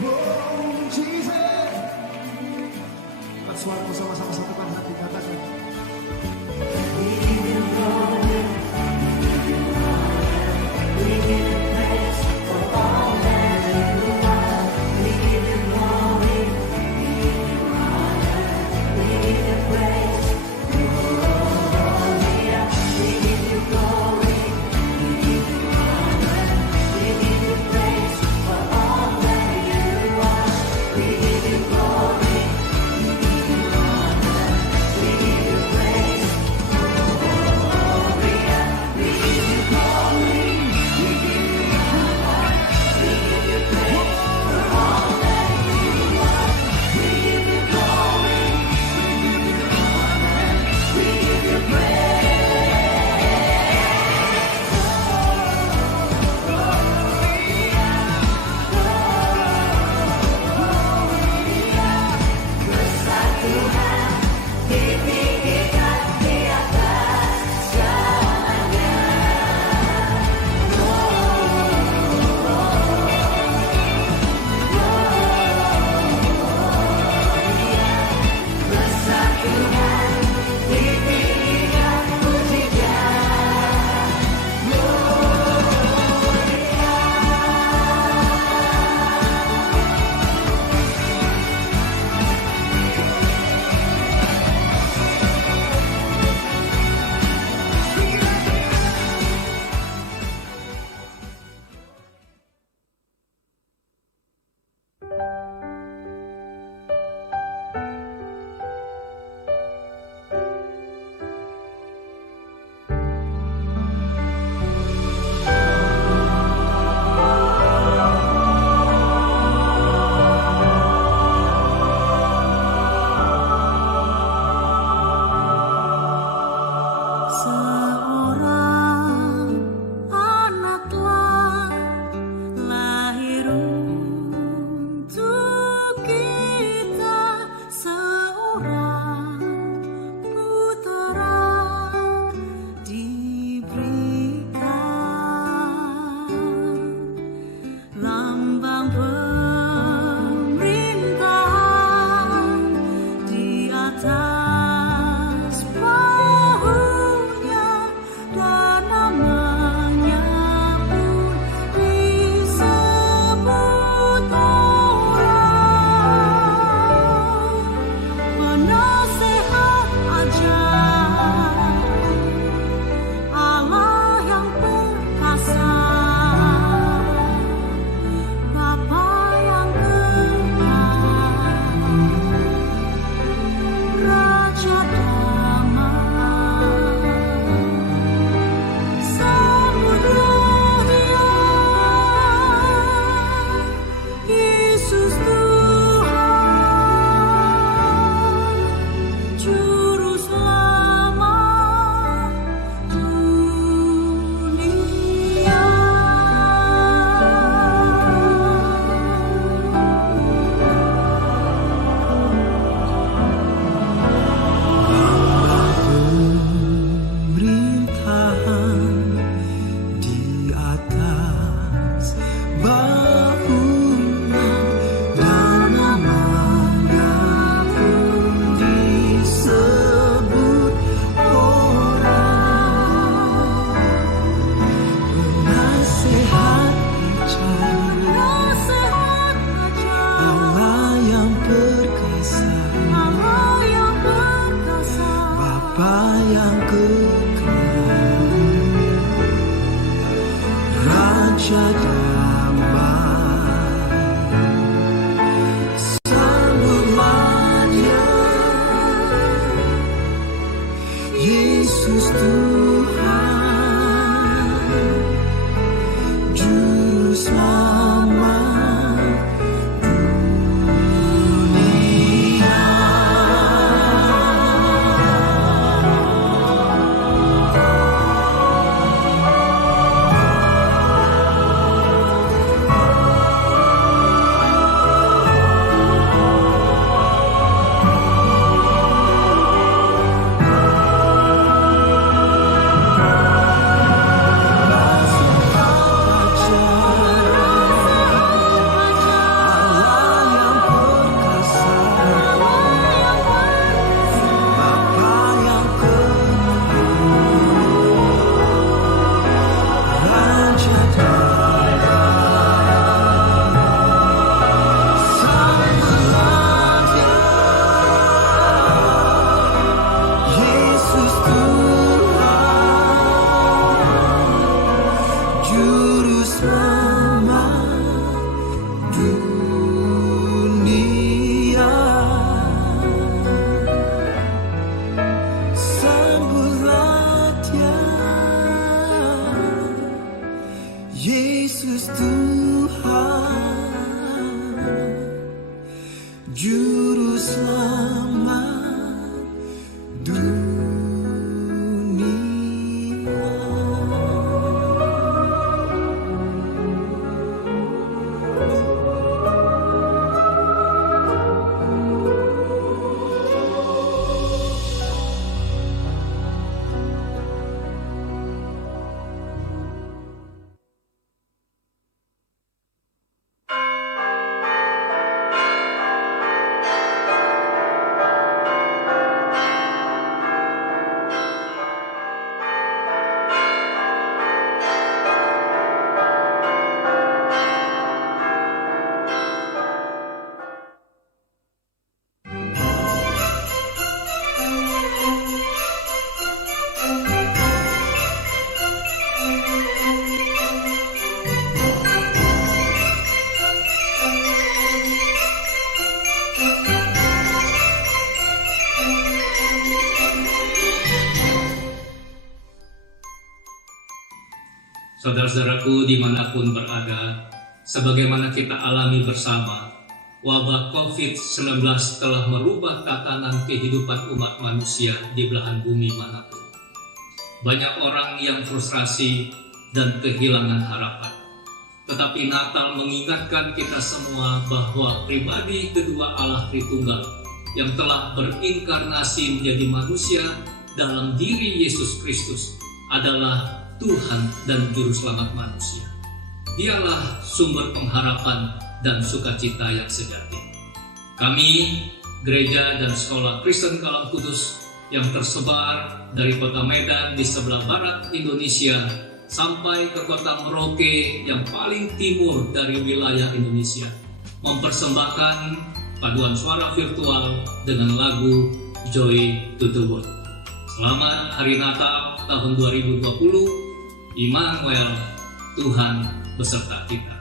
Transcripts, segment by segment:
Oh, Jesus. Suaraku sama-sama satukan hati katakan. We give you glory, we give you praise for all that you are. We give you glory, we give you honor, we give you praise. Oh, yeah. We give you glory, we give you honor, we give you praise for all that you are. We give you glory. We give you honor, we give you praise. Saudara-saudaraku dimanapun berada, sebagaimana kita alami bersama, wabah COVID-19 telah merubah tatanan kehidupan umat manusia di belahan bumi manapun. Banyak orang yang frustrasi dan kehilangan harapan. Tetapi Natal mengingatkan kita semua bahwa pribadi kedua Allah Tritunggal yang telah berinkarnasi menjadi manusia dalam diri Yesus Kristus adalah Tuhan dan Juru Selamat manusia. Dialah sumber pengharapan dan sukacita yang sejati. Kami, Gereja dan Sekolah Kristen Kalam Kudus yang tersebar dari kota Medan di sebelah barat Indonesia sampai ke kota Merauke yang paling timur dari wilayah Indonesia, mempersembahkan paduan suara virtual dengan lagu Joy to the World. Selamat Hari Natal tahun 2020. Immanuel, Tuhan beserta kita.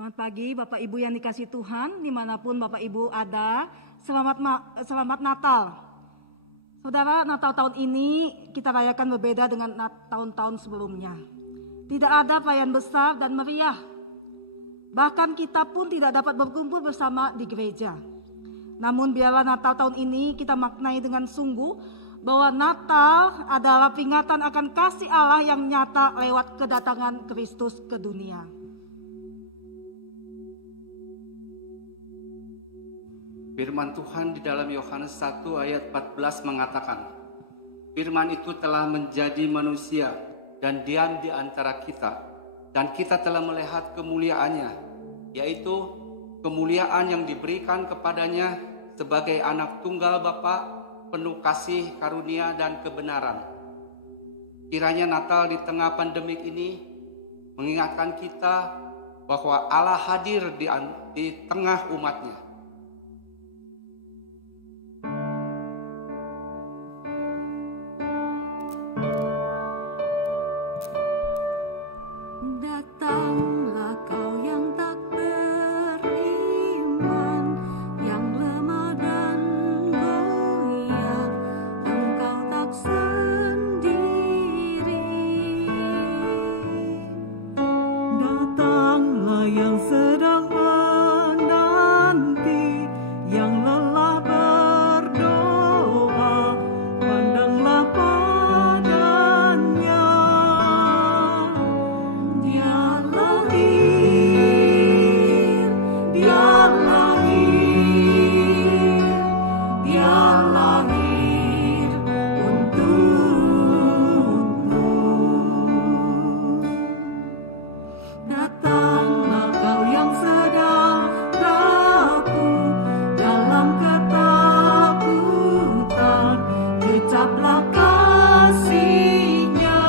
Selamat pagi Bapak Ibu yang dikasih Tuhan, dimanapun Bapak Ibu ada, selamat Natal. Saudara, Natal tahun ini kita rayakan berbeda dengan tahun-tahun sebelumnya. Tidak ada perayaan besar dan meriah. Bahkan kita pun tidak dapat berkumpul bersama di gereja. Namun biarlah Natal tahun ini kita maknai dengan sungguh bahwa Natal adalah peringatan akan kasih Allah yang nyata lewat kedatangan Kristus ke dunia. Firman Tuhan di dalam Yohanes 1 ayat 14 mengatakan, Firman itu telah menjadi manusia dan diam di antara kita, dan kita telah melihat kemuliaannya, yaitu kemuliaan yang diberikan kepadanya sebagai anak tunggal Bapa, penuh kasih, karunia, dan kebenaran. Kiranya Natal di tengah pandemik ini mengingatkan kita bahwa Allah hadir di tengah umatnya. Datanglah kau yang tak beriman, yang lemah dan goyah, engkau tak sendiri. Datanglah yang sedang menanti, yang lelah berdoa, pandanglah padanya. Dia lahir, dia lahir, dia lahir untukmu. Datanglah kau yang sedang rapuh dalam ketakutan, kecaplah kasih-Nya.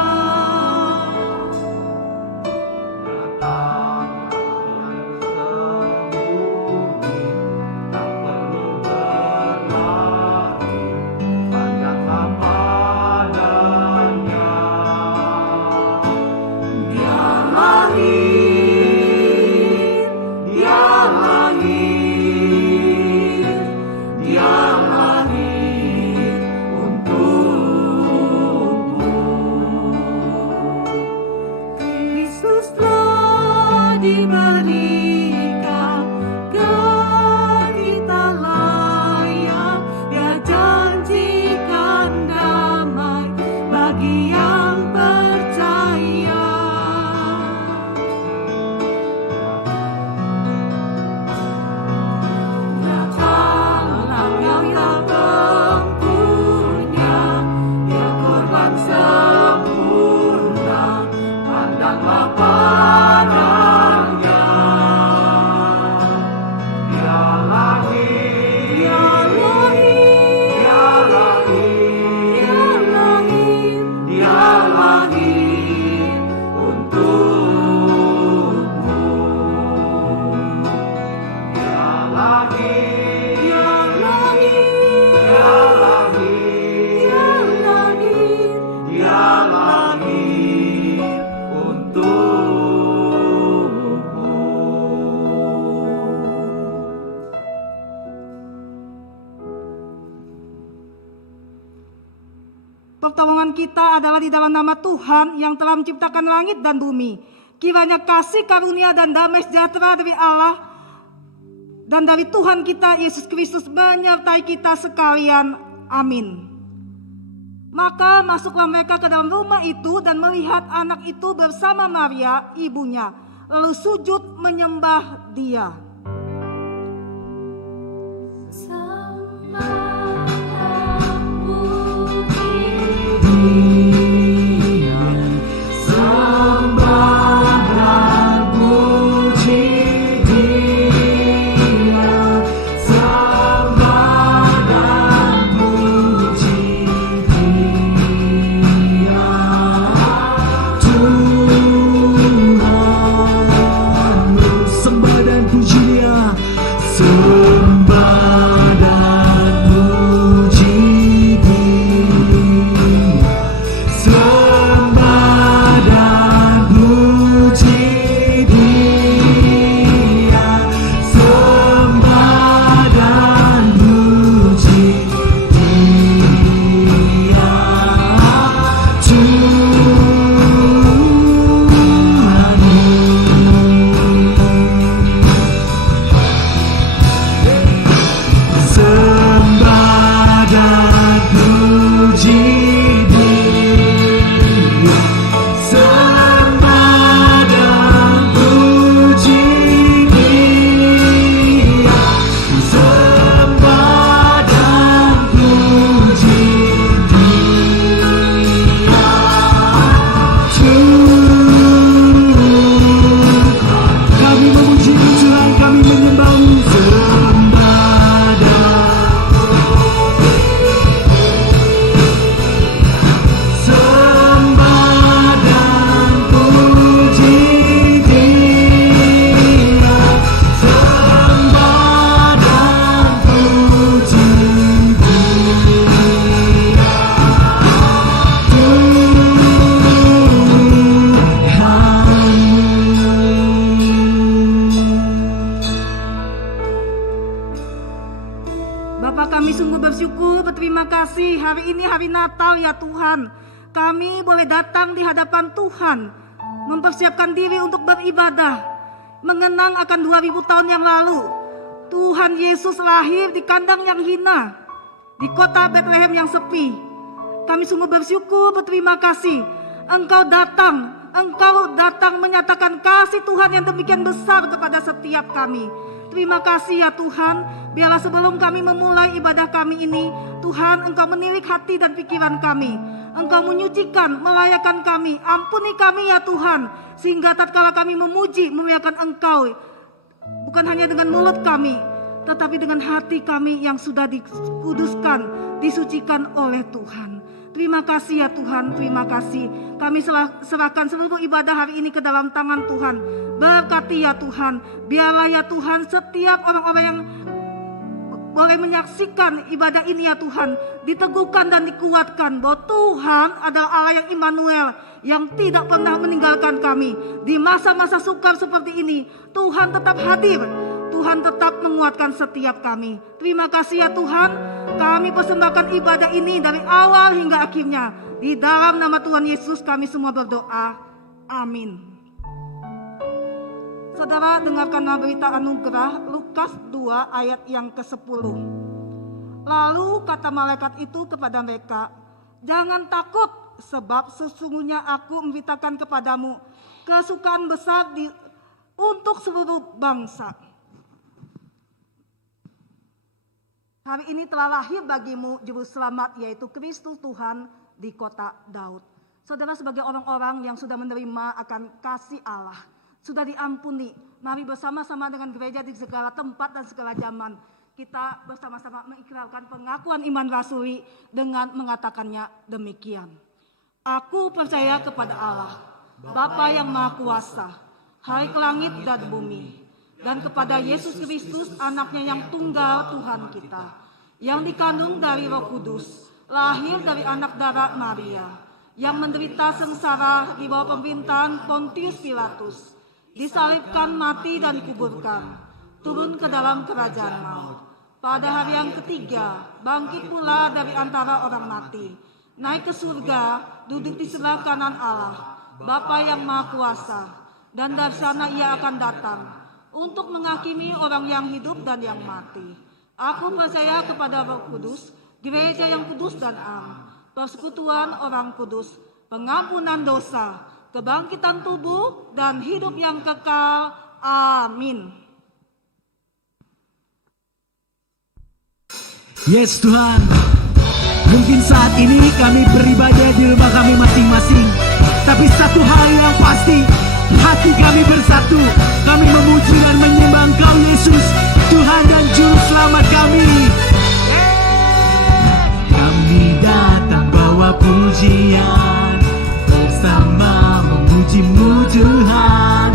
Dia lahir, dia lahir, dia lahir untukmu. Kristus telah diberikan ke kita layak, Dia janjikan damai bagi yang percaya. Datanglah kau yang tempuhnya, Dia korban sempurna, pandanglah padanya. Dia lahir, dia lahir, dia lahir, dia lahir untukmu. Dia lahir, dia lahir, dia lahir untukmu. Pertolongan kita adalah di dalam nama Tuhan yang telah menciptakan langit dan bumi. Kiranya kasih karunia dan damai sejahtera dari Allah dan dari Tuhan kita Yesus Kristus menyertai kita sekalian. Amin. Maka masuklah mereka ke dalam rumah itu dan melihat anak itu bersama Maria, ibunya, lalu sujud menyembah Dia. Sembah dan puji Bapa, kami sungguh bersyukur, berterima kasih hari ini hari Natal ya Tuhan. Kami boleh datang di hadapan Tuhan, mempersiapkan diri untuk beribadah, mengenang akan 2000 tahun yang lalu Tuhan Yesus lahir di kandang yang hina, di kota Bethlehem yang sepi. Kami sungguh bersyukur, berterima kasih. Engkau datang menyatakan kasih Tuhan yang demikian besar kepada setiap kami. Terima kasih ya Tuhan. Biarlah sebelum kami memulai ibadah kami ini, Tuhan, Engkau menilik hati dan pikiran kami. Engkau menyucikan, melayakan kami. Ampuni kami ya Tuhan, sehingga tatkala kami memuji, memuliakan Engkau, bukan hanya dengan mulut kami, tetapi dengan hati kami yang sudah dikuduskan, disucikan oleh Tuhan. Terima kasih ya Tuhan, terima kasih. Kami serahkan seluruh ibadah hari ini ke dalam tangan Tuhan. Berkati ya Tuhan, biarlah ya Tuhan setiap orang-orang yang boleh menyaksikan ibadah ini ya Tuhan, diteguhkan dan dikuatkan bahwa Tuhan adalah Allah yang Immanuel, yang tidak pernah meninggalkan kami. Di masa-masa sukar seperti ini, Tuhan tetap hadir, Tuhan tetap menguatkan setiap kami. Terima kasih ya Tuhan, kami persembahkan ibadah ini dari awal hingga akhirnya. Di dalam nama Tuhan Yesus kami semua berdoa, amin. Saudara, dengarkanlah berita anugerah Lukas 2 ayat yang ke-10. Lalu kata malaikat itu kepada mereka, jangan takut, sebab sesungguhnya aku memberitakan kepadamu kesukaan besar untuk seluruh bangsa. Hari ini telah lahir bagimu juru selamat, yaitu Kristus Tuhan di kota Daud. Saudara, sebagai orang-orang yang sudah menerima akan kasih Allah, sudah diampuni, mari bersama-sama dengan gereja di segala tempat dan segala zaman, kita bersama-sama mengikrarkan pengakuan iman rasuli dengan mengatakannya demikian. Aku percaya kepada Allah, Bapa yang Maha Kuasa, Hari langit dan bumi, dan kepada Yesus Kristus, anaknya yang tunggal Tuhan kita, yang dikandung dari Roh Kudus, lahir dari anak darah Maria, yang menderita sengsara di bawah pemerintahan Pontius Pilatus, disalibkan, mati dan dikuburkan, turun ke dalam kerajaan maut. Pada hari yang ketiga, bangkit pula dari antara orang mati, naik ke surga, duduk di sebelah kanan Allah, Bapa yang Maha Kuasa, dan dari sana ia akan datang untuk menghakimi orang yang hidup dan yang mati. Aku percaya kepada Roh Kudus, gereja yang kudus dan am, persekutuan orang kudus, pengampunan dosa, kebangkitan tubuh, dan hidup yang kekal. Amin. Yes Tuhan, mungkin saat ini kami beribadah di rumah kami masing-masing, tapi satu hal yang pasti, hati kami bersatu. Kami memuji dan menyembah Engkau Yesus, Tuhan dan Juru Selamat kami. Kami datang bawa pujian, bersama memuji-Mu Tuhan.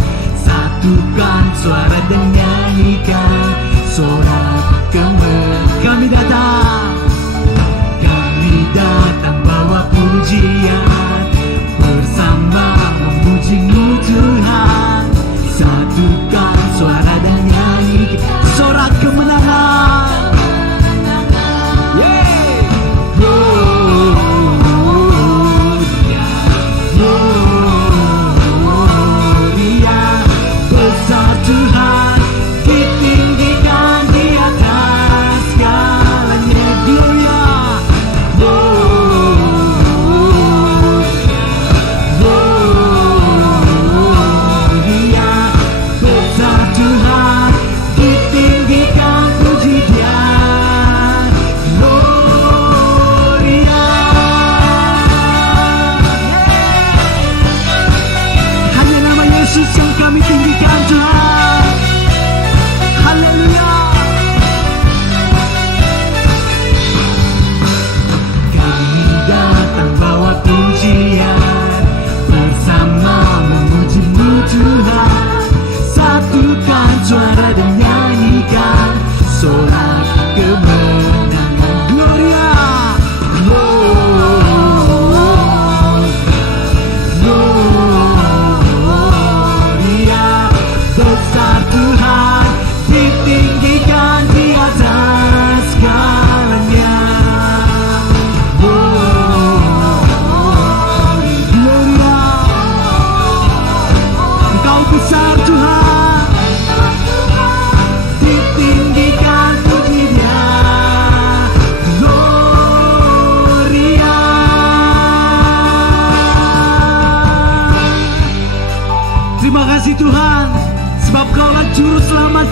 Satukan suara dan nyanyikan sorak kemenangan. Kami datang bawa pujian, bersama memuji-Mu Tuhan. Satukan suara dan nyanyikan sorak kemenangan. Besar Tuhan, ditinggikan di atas segala.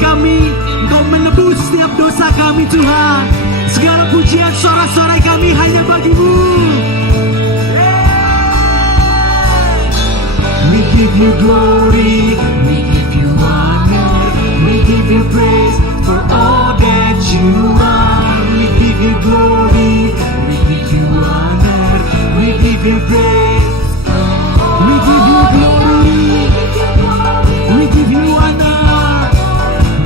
kami. Engkau menebus setiap dosa kami Tuhan. Segala pujian sorak-sorai kami hanya bagimu. We give you glory, we give you honor, we give you praise for all that you are. We give you glory, we give you honor, we give you praise. We give you glory, we give you honor,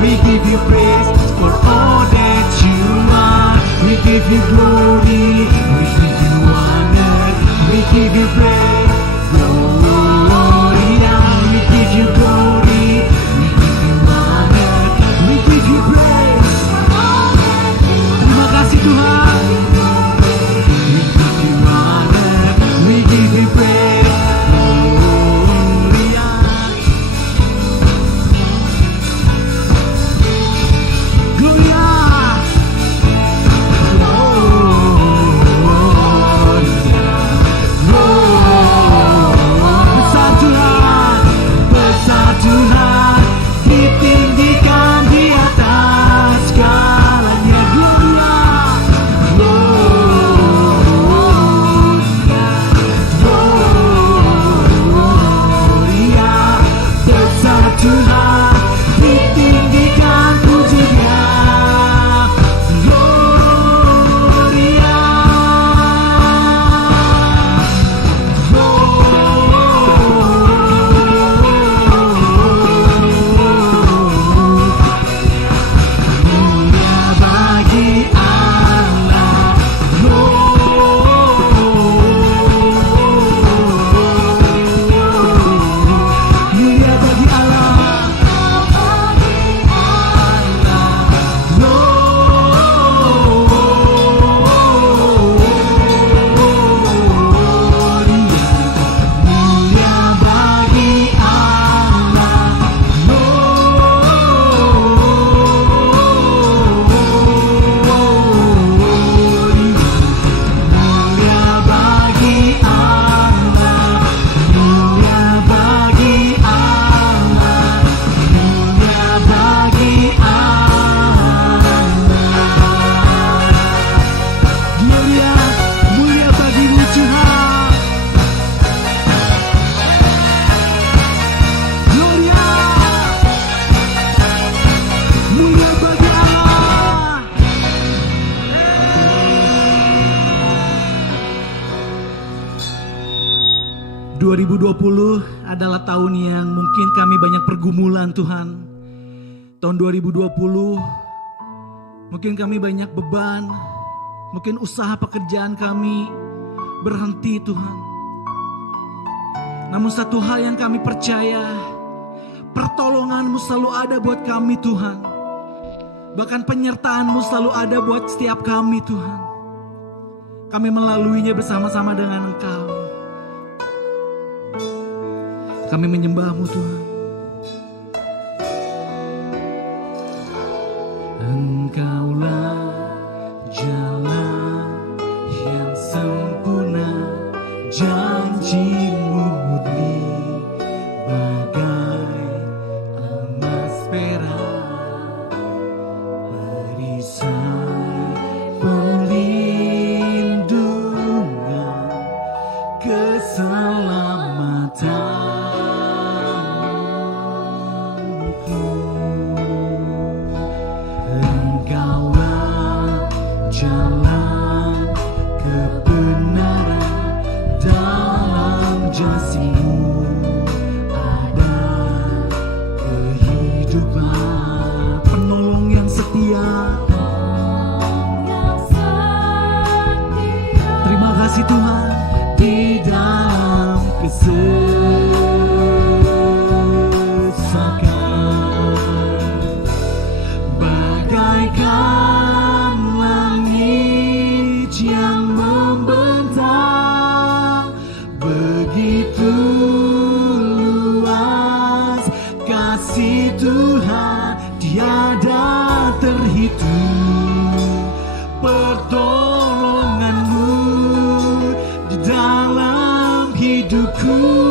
we give you praise for all that you are. We give you glory, we give you honor, we give you praise. We give you glory, we give you honor, we give you praise. Terima kasih Tuhan. We give you honor, we give you praise. Gloria, besar Tuhan, besar Tuhan, ditinggikan di atas segalanya. Gloria, Gloria, besar Tuhan, ditinggikan pujinya. Gloria, Mulia bagi Allah, mulia bagi Allah, mulia bagi mulia bagi Allah, mulia bagi Allah, mulia bagi Allah. Gloria, mulia bagimu Tuhan. Gloria, mulia bagi Allah. 2020 adalah tahun yang mungkin kami banyak pergumulan Tuhan. Tahun 2020 mungkin kami banyak beban, mungkin usaha pekerjaan kami berhenti Tuhan. Namun satu hal yang kami percaya, pertolongan-Mu selalu ada buat kami Tuhan. Bahkan penyertaan-Mu selalu ada buat setiap kami Tuhan. Kami melaluinya bersama-sama dengan Engkau. Kami menyembah-Mu Tuhan. Engkaulah jalan yang sempurna, janji-Mu murni bagai emas perak, perisai perlindungan, keselamatan. Engkaulah jalan kebenaran, dalam janji-Mu ada kehidupan. Penolong yang setia. Terima kasih Tuhan. Di dalam kesesakan, bagaikan langit yang membentang, begitu luas kasih Tuhan, tiada terhitung. Pertolongan-Mu di dalam hidupku.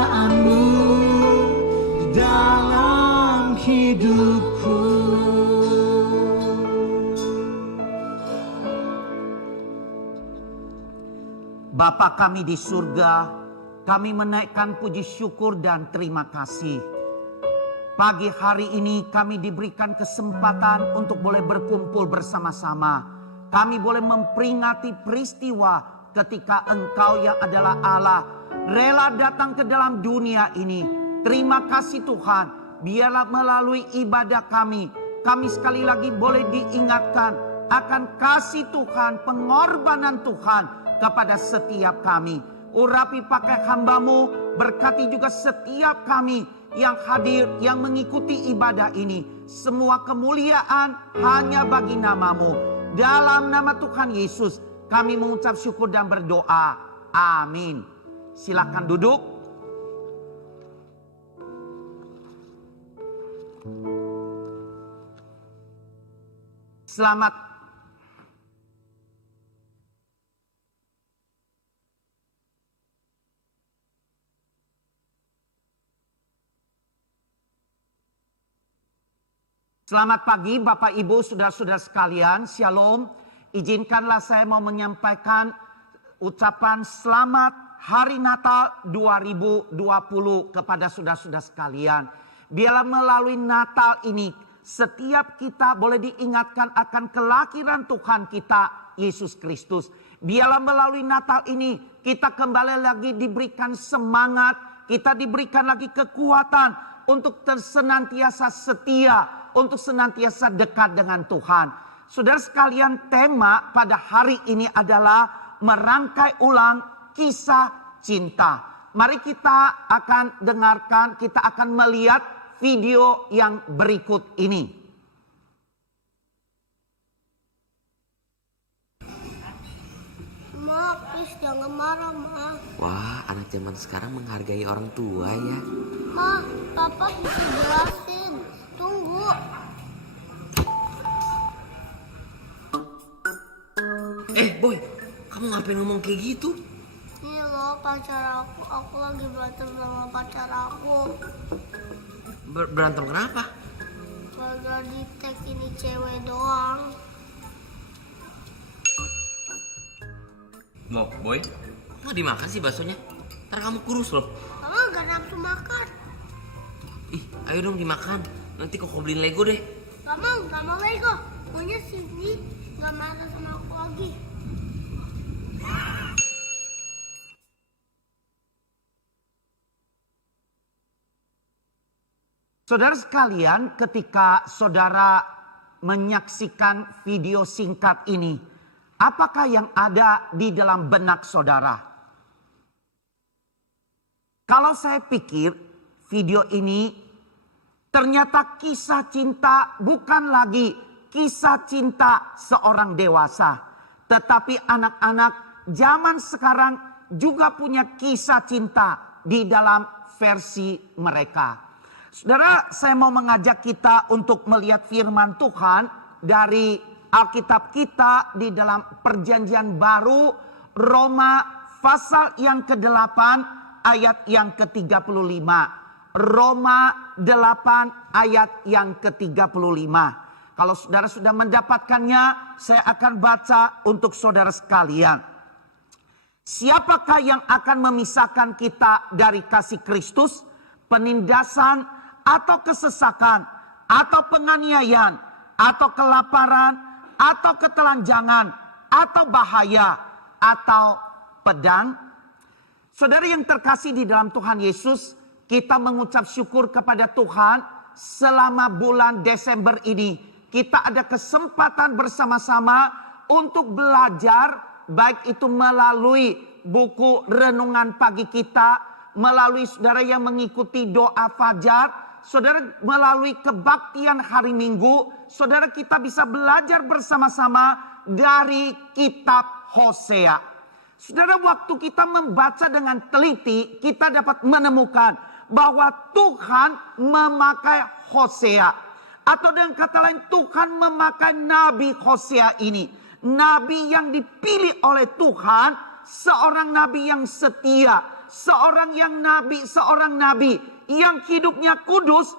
kemuliaan-Mu di dalam hidupku. Bapa kami di surga, kami menaikkan puji syukur dan terima kasih. Pagi hari ini kami diberikan kesempatan untuk boleh berkumpul bersama-sama. Kami boleh memperingati peristiwa ketika Engkau yang adalah Allah rela datang ke dalam dunia ini. Terima kasih Tuhan, biarlah melalui ibadah kami sekali lagi boleh diingatkan akan kasih Tuhan, pengorbanan Tuhan kepada setiap kami. Urapi pakai hamba-Mu, berkati juga setiap kami yang hadir, yang mengikuti ibadah ini. Semua kemuliaan hanya bagi nama-Mu. Dalam nama Tuhan Yesus kami mengucap syukur dan berdoa. Amin. Silakan duduk. Selamat pagi Bapak Ibu, saudara-saudara sekalian, Shalom. Izinkanlah saya mau menyampaikan ucapan selamat Hari Natal 2020 kepada saudara-saudara sekalian. Biarlah melalui Natal ini setiap kita boleh diingatkan akan kelahiran Tuhan kita, Yesus Kristus. Biarlah melalui Natal ini kita kembali lagi diberikan semangat, kita diberikan lagi kekuatan untuk senantiasa setia, untuk senantiasa dekat dengan Tuhan. Saudara sekalian, tema pada hari ini adalah merangkai ulang kisah cinta. Mari kita akan dengarkan, kita akan melihat video yang berikut ini. Ma, please jangan marah, Ma. Wah, anak zaman sekarang menghargai orang tua ya. Ma, Papa bisa jelasin. Tunggu. Boy, kamu ngapain ngomong kayak gitu? Ini loh pacar aku lagi berantem sama pacar aku. Berantem kenapa? Gara-gara di tag ini cewek doang. Loh, Boy, nggak dimakan sih baksonya? Ntar kamu kurus loh. Mama gak nafsu makan. Ih, ayo dong dimakan. Nanti kok beliin Lego deh. Gak mau Lego. Pokoknya Cindy gak marah sama aku lagi. Saudara sekalian, ketika saudara menyaksikan video singkat ini, apakah yang ada di dalam benak saudara? Kalau saya pikir video ini ternyata kisah cinta bukan lagi kisah cinta seorang dewasa, tetapi anak-anak zaman sekarang juga punya kisah cinta di dalam versi mereka. Saudara, saya mau mengajak kita untuk melihat firman Tuhan dari Alkitab kita di dalam Perjanjian Baru, Roma pasal yang ke-8 ayat yang ke-35. Roma 8 ayat yang ke-35. Kalau saudara sudah mendapatkannya, saya akan baca untuk saudara sekalian. Siapakah yang akan memisahkan kita dari kasih Kristus? Penindasan atau kesesakan, atau penganiayaan, atau kelaparan, atau ketelanjangan, atau bahaya, atau pedang? Saudara yang terkasih di dalam Tuhan Yesus, kita mengucap syukur kepada Tuhan selama bulan Desember ini. Kita ada kesempatan bersama-sama untuk belajar, baik itu melalui buku renungan pagi kita, melalui saudara yang mengikuti doa fajar, saudara melalui kebaktian hari Minggu, saudara kita bisa belajar bersama-sama dari kitab Hosea. Saudara, waktu kita membaca dengan teliti, kita dapat menemukan bahwa Tuhan memakai Hosea. Atau dengan kata lain, Tuhan memakai Nabi Hosea ini. Nabi yang dipilih oleh Tuhan, seorang nabi yang setia, seorang nabi yang hidupnya kudus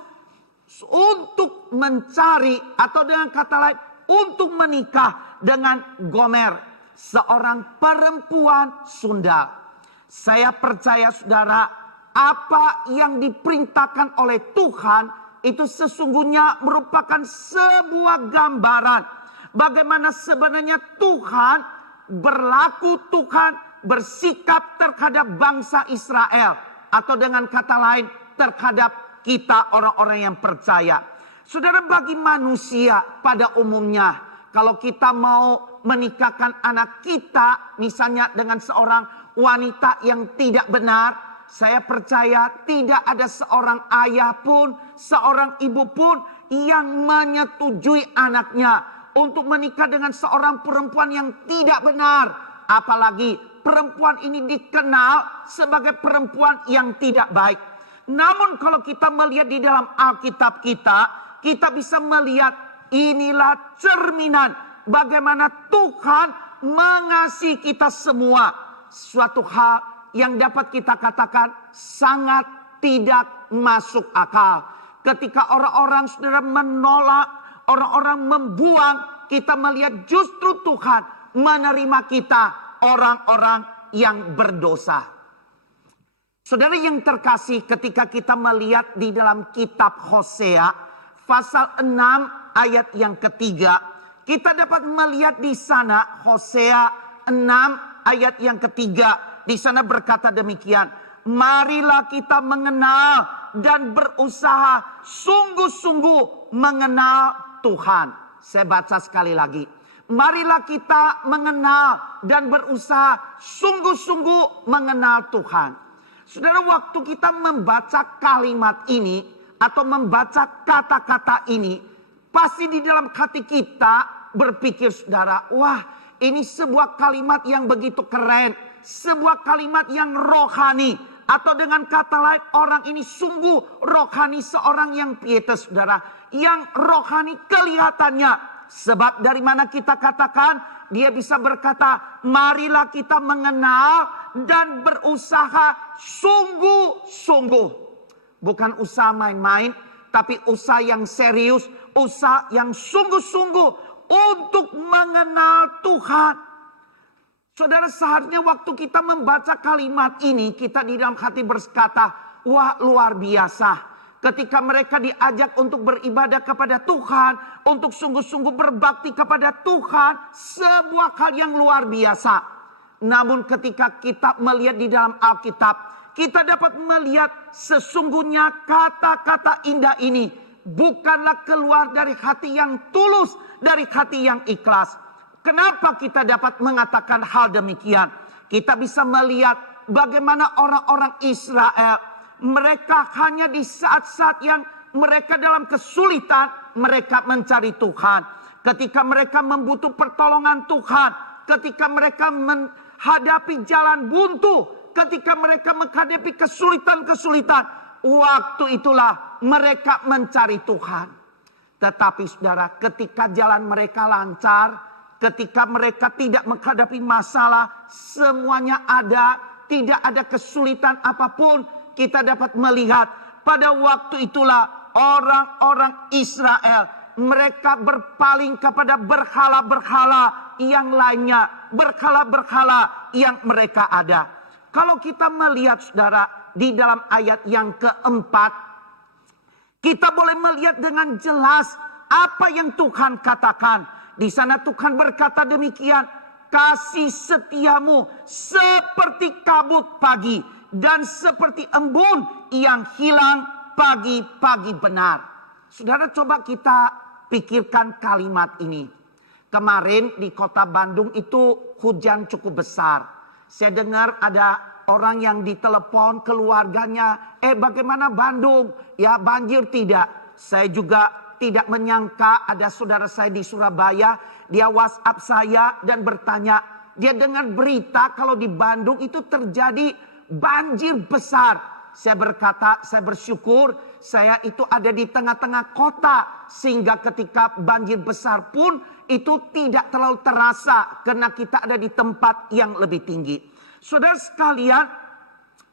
untuk mencari, atau dengan kata lain untuk menikah dengan Gomer, seorang perempuan Sunda. Saya percaya saudara, apa yang diperintahkan oleh Tuhan itu sesungguhnya merupakan sebuah gambaran bagaimana sebenarnya Tuhan berlaku, Tuhan bersikap terhadap bangsa Israel, atau dengan kata lain terhadap kita orang-orang yang percaya. Saudara, bagi manusia pada umumnya, kalau kita mau menikahkan anak kita misalnya dengan seorang wanita yang tidak benar, saya percaya tidak ada seorang ayah pun, seorang ibu pun yang menyetujui anaknya untuk menikah dengan seorang perempuan yang tidak benar. Apalagi perempuan ini dikenal sebagai perempuan yang tidak baik. Namun kalau kita melihat di dalam Alkitab kita bisa melihat inilah cerminan bagaimana Tuhan mengasihi kita semua. Suatu hal yang dapat kita katakan sangat tidak masuk akal. Ketika orang-orang saudara menolak, orang-orang membuang, kita melihat justru Tuhan menerima kita, orang-orang yang berdosa. Saudara yang terkasih, ketika kita melihat di dalam kitab Hosea pasal 6 ayat yang ketiga, kita dapat melihat di sana Hosea 6 ayat yang ketiga. Di sana berkata demikian, marilah kita mengenal dan berusaha sungguh-sungguh mengenal Tuhan. Saya baca sekali lagi. Marilah kita mengenal dan berusaha sungguh-sungguh mengenal Tuhan. Saudara, waktu kita membaca kalimat ini atau membaca kata-kata ini, pasti di dalam hati kita berpikir saudara, wah ini sebuah kalimat yang begitu keren. Sebuah kalimat yang rohani, atau dengan kata lain orang ini sungguh rohani, seorang yang pietas saudara, yang rohani kelihatannya. Sebab dari mana kita katakan dia bisa berkata marilah kita mengenal dan berusaha sungguh-sungguh. Bukan usaha main-main, tapi usaha yang serius, usaha yang sungguh-sungguh untuk mengenal Tuhan. Saudara, seharusnya waktu kita membaca kalimat ini, kita di dalam hati berkata, wah luar biasa. Ketika mereka diajak untuk beribadah kepada Tuhan, untuk sungguh-sungguh berbakti kepada Tuhan, sebuah hal yang luar biasa. Namun ketika kita melihat di dalam Alkitab, kita dapat melihat sesungguhnya kata-kata indah ini bukanlah keluar dari hati yang tulus, dari hati yang ikhlas. Kenapa kita dapat mengatakan hal demikian? Kita bisa melihat bagaimana orang-orang Israel, mereka hanya di saat-saat yang mereka dalam kesulitan, mereka mencari Tuhan. Ketika mereka membutuhkan pertolongan Tuhan, ketika mereka menghadapi jalan buntu, ketika mereka menghadapi kesulitan-kesulitan, waktu itulah mereka mencari Tuhan. Tetapi saudara, ketika jalan mereka lancar, ketika mereka tidak menghadapi masalah, semuanya ada, tidak ada kesulitan apapun, kita dapat melihat pada waktu itulah orang-orang Israel, mereka berpaling kepada berhala-berhala yang lainnya, berhala-berhala yang mereka ada. Kalau kita melihat saudara di dalam ayat yang keempat, kita boleh melihat dengan jelas apa yang Tuhan katakan. Di sana Tuhan berkata demikian, kasih setiamu seperti kabut pagi dan seperti embun yang hilang pagi-pagi benar. Saudara, coba kita pikirkan kalimat ini. Kemarin di kota Bandung itu hujan cukup besar. Saya dengar ada orang yang ditelepon keluarganya, bagaimana Bandung? Ya banjir tidak. Saya juga tidak menyangka ada saudara saya di Surabaya, dia WhatsApp saya dan bertanya, dia dengar berita kalau di Bandung itu terjadi banjir besar. Saya berkata, saya bersyukur saya itu ada di tengah-tengah kota, sehingga ketika banjir besar pun itu tidak terlalu terasa karena kita ada di tempat yang lebih tinggi. Saudara sekalian,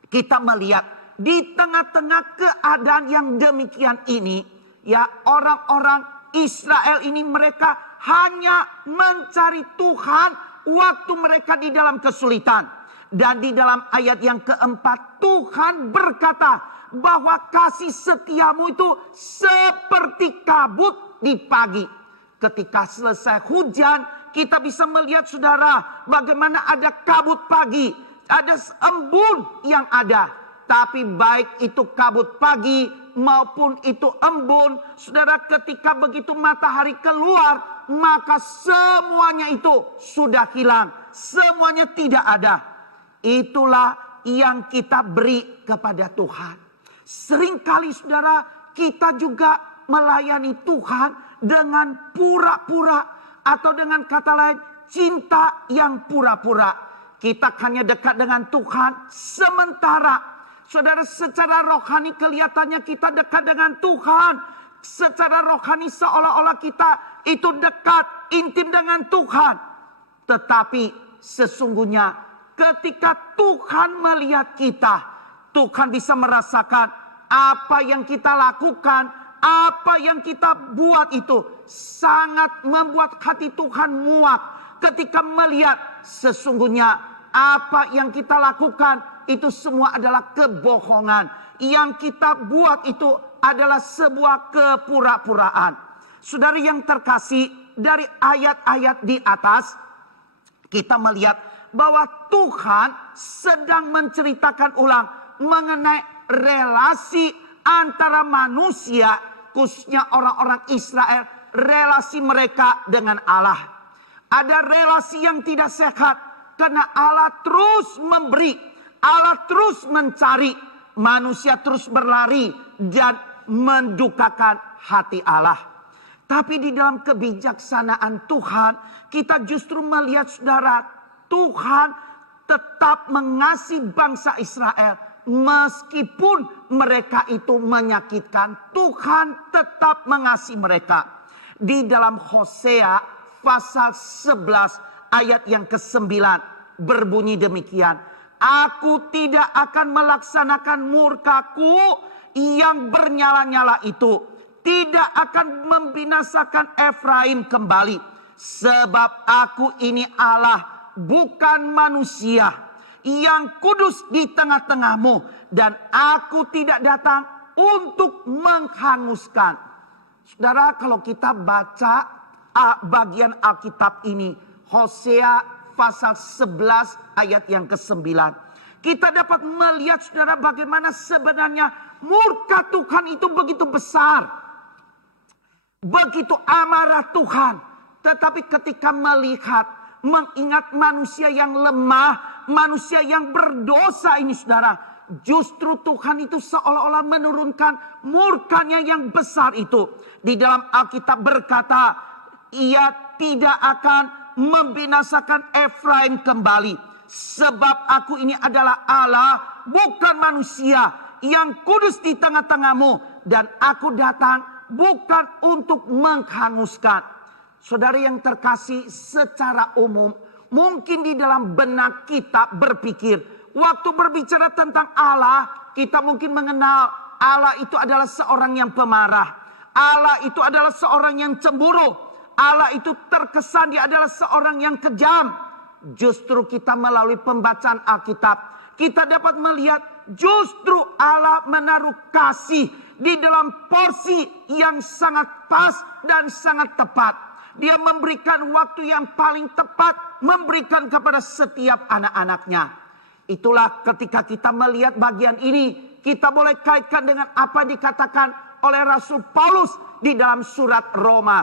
kita melihat di tengah-tengah keadaan yang demikian ini, ya, orang-orang Israel ini mereka hanya mencari Tuhan waktu mereka di dalam kesulitan. Dan di dalam ayat yang keempat, Tuhan berkata bahwa kasih setiamu itu seperti kabut di pagi. Ketika selesai hujan, kita bisa melihat saudara bagaimana ada kabut pagi, ada embun yang ada. Tapi baik itu kabut pagi maupun itu embun, saudara, ketika begitu matahari keluar, maka semuanya itu sudah hilang, semuanya tidak ada. Itulah yang kita beri kepada Tuhan. Seringkali saudara, kita juga melayani Tuhan dengan pura-pura, atau dengan kata lain cinta yang pura-pura. Kita hanya dekat dengan Tuhan sementara. Saudara, secara rohani kelihatannya kita dekat dengan Tuhan. Secara rohani seolah-olah kita itu dekat, intim dengan Tuhan. Tetapi sesungguhnya ketika Tuhan melihat kita, Tuhan bisa merasakan apa yang kita lakukan, apa yang kita buat itu sangat membuat hati Tuhan muak. Ketika melihat sesungguhnya apa yang kita lakukan itu semua adalah kebohongan. Yang kita buat itu adalah sebuah kepura-puraan. Saudara yang terkasih, dari ayat-ayat di atas kita melihat bahwa Tuhan sedang menceritakan ulang mengenai relasi antara manusia, khususnya orang-orang Israel, relasi mereka dengan Allah. Ada relasi yang tidak sehat karena Allah terus memberi, Allah terus mencari, manusia terus berlari dan mendukakan hati Allah. Tapi di dalam kebijaksanaan Tuhan, kita justru melihat saudara, Tuhan tetap mengasihi bangsa Israel. Meskipun mereka itu menyakitkan, Tuhan tetap mengasihi mereka. Di dalam Hosea pasal 11 ayat yang ke-9 berbunyi demikian. Aku tidak akan melaksanakan murkaku yang bernyala-nyala itu. Tidak akan membinasakan Efraim kembali. Sebab aku ini Allah, bukan manusia, yang kudus di tengah-tengahmu, dan aku tidak datang untuk menghanguskan. Saudara, kalau kita baca bagian Alkitab ini, Hosea pasal 11 ayat yang ke-9, kita dapat melihat saudara bagaimana sebenarnya murka Tuhan itu begitu besar, begitu amarah Tuhan. Tetapi ketika melihat, mengingat manusia yang lemah, manusia yang berdosa ini saudara, justru Tuhan itu seolah-olah menurunkan murkanya yang besar itu. Di dalam Alkitab berkata, Ia tidak akan membinasakan Efraim kembali. Sebab aku ini adalah Allah, bukan manusia, yang kudus di tengah-tengahmu, dan aku datang bukan untuk menghanguskan. Saudara yang terkasih, secara umum mungkin di dalam benak kita berpikir, waktu berbicara tentang Allah, kita mungkin mengenal Allah itu adalah seorang yang pemarah, Allah itu adalah seorang yang cemburu, Allah itu terkesan dia adalah seorang yang kejam. Justru kita melalui pembacaan Alkitab, kita dapat melihat justru Allah menaruh kasih di dalam porsi yang sangat pas dan sangat tepat. Dia memberikan waktu yang paling tepat, memberikan kepada setiap anak-anaknya. Itulah ketika kita melihat bagian ini, kita boleh kaitkan dengan apa dikatakan oleh Rasul Paulus di dalam surat Roma.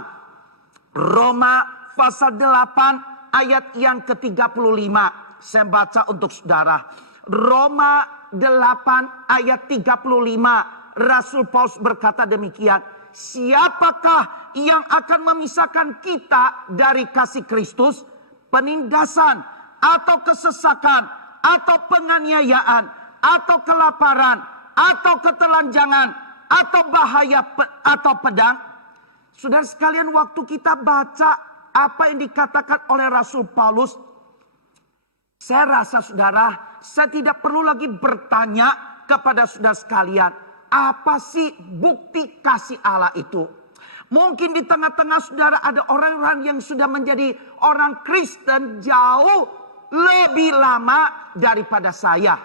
Roma pasal 8 ayat yang ke-35. Saya baca untuk saudara. Roma 8 ayat 35. Rasul Paulus berkata demikian. Siapakah yang akan memisahkan kita dari kasih Kristus? Penindasan, atau kesesakan, atau penganiayaan, atau kelaparan, atau ketelanjangan, atau bahaya, atau pedang? Saudara sekalian, waktu kita baca apa yang dikatakan oleh Rasul Paulus, saya rasa saudara, saya tidak perlu lagi bertanya kepada saudara sekalian, apa sih bukti kasih Allah itu? Mungkin di tengah-tengah saudara ada orang-orang yang sudah menjadi orang Kristen jauh lebih lama daripada saya.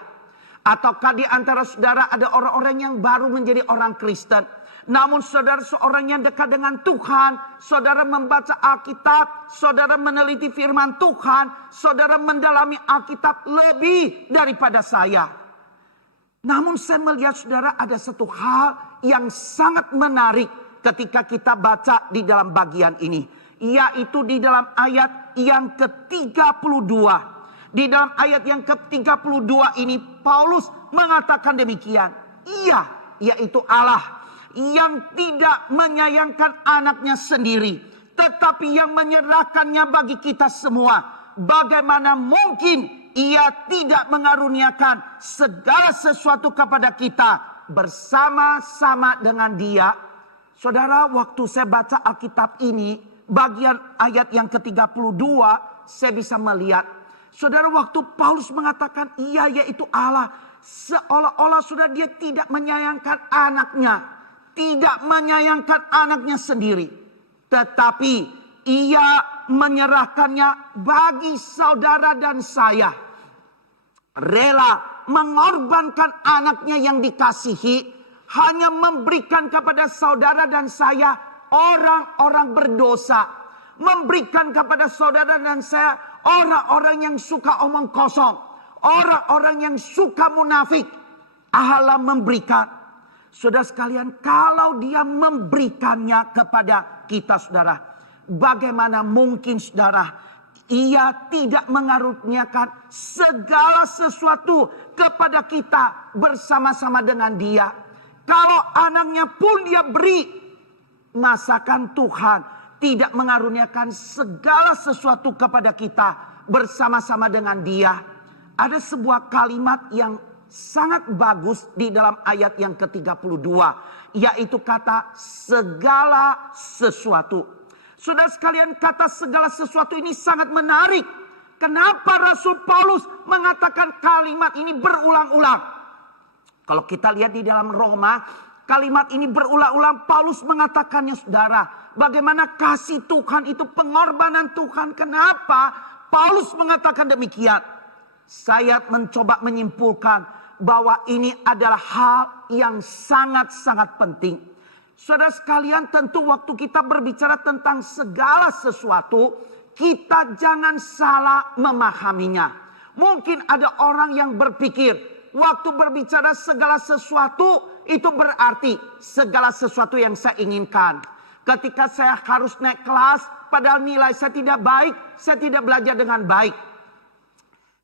Ataukah di antara saudara ada orang-orang yang baru menjadi orang Kristen. Namun saudara seorang yang dekat dengan Tuhan, saudara membaca Alkitab, saudara meneliti firman Tuhan, saudara mendalami Alkitab lebih daripada saya. Namun saya melihat saudara ada satu hal yang sangat menarik ketika kita baca di dalam bagian ini. Yaitu di dalam ayat yang ke-32. Di dalam ayat yang ke-32 ini Paulus mengatakan demikian. Ia, yaitu Allah, yang tidak menyayangkan anaknya sendiri, tetapi yang menyerahkannya bagi kita semua. Bagaimana mungkin ia tidak mengaruniakan segala sesuatu kepada kita bersama-sama dengan dia? Saudara, waktu saya baca Alkitab ini, bagian ayat yang ke-32, saya bisa melihat. Saudara, waktu Paulus mengatakan ia, yaitu Allah, seolah-olah saudara dia tidak menyayangkan anaknya. Tidak menyayangkan anaknya sendiri. Tetapi ia menyerahkannya bagi saudara dan saya. Rela mengorbankan anaknya yang dikasihi. Hanya memberikan kepada saudara dan saya orang-orang berdosa. Memberikan kepada saudara dan saya orang-orang yang suka omong kosong. Orang-orang yang suka munafik. Allah memberikan. Saudara sekalian, kalau dia memberikannya kepada kita saudara, bagaimana mungkin saudara, ia tidak mengaruniakan segala sesuatu kepada kita bersama-sama dengan dia. Kalau anaknya pun dia beri, masakan Tuhan tidak mengaruniakan segala sesuatu kepada kita bersama-sama dengan dia. Ada sebuah kalimat yang sangat bagus di dalam ayat yang ke-32. Yaitu kata segala sesuatu. Saudara sekalian, kata segala sesuatu ini sangat menarik. Kenapa Rasul Paulus mengatakan kalimat ini berulang-ulang? Kalau kita lihat di dalam Roma, kalimat ini berulang-ulang Paulus mengatakannya saudara. Bagaimana kasih Tuhan itu, pengorbanan Tuhan. Kenapa Paulus mengatakan demikian? Saya mencoba menyimpulkan bahwa ini adalah hal yang sangat-sangat penting. Saudara sekalian, tentu waktu kita berbicara tentang segala sesuatu, kita jangan salah memahaminya. Mungkin ada orang yang berpikir, waktu berbicara segala sesuatu, itu berarti segala sesuatu yang saya inginkan. Ketika saya harus naik kelas, padahal nilai saya tidak baik, saya tidak belajar dengan baik.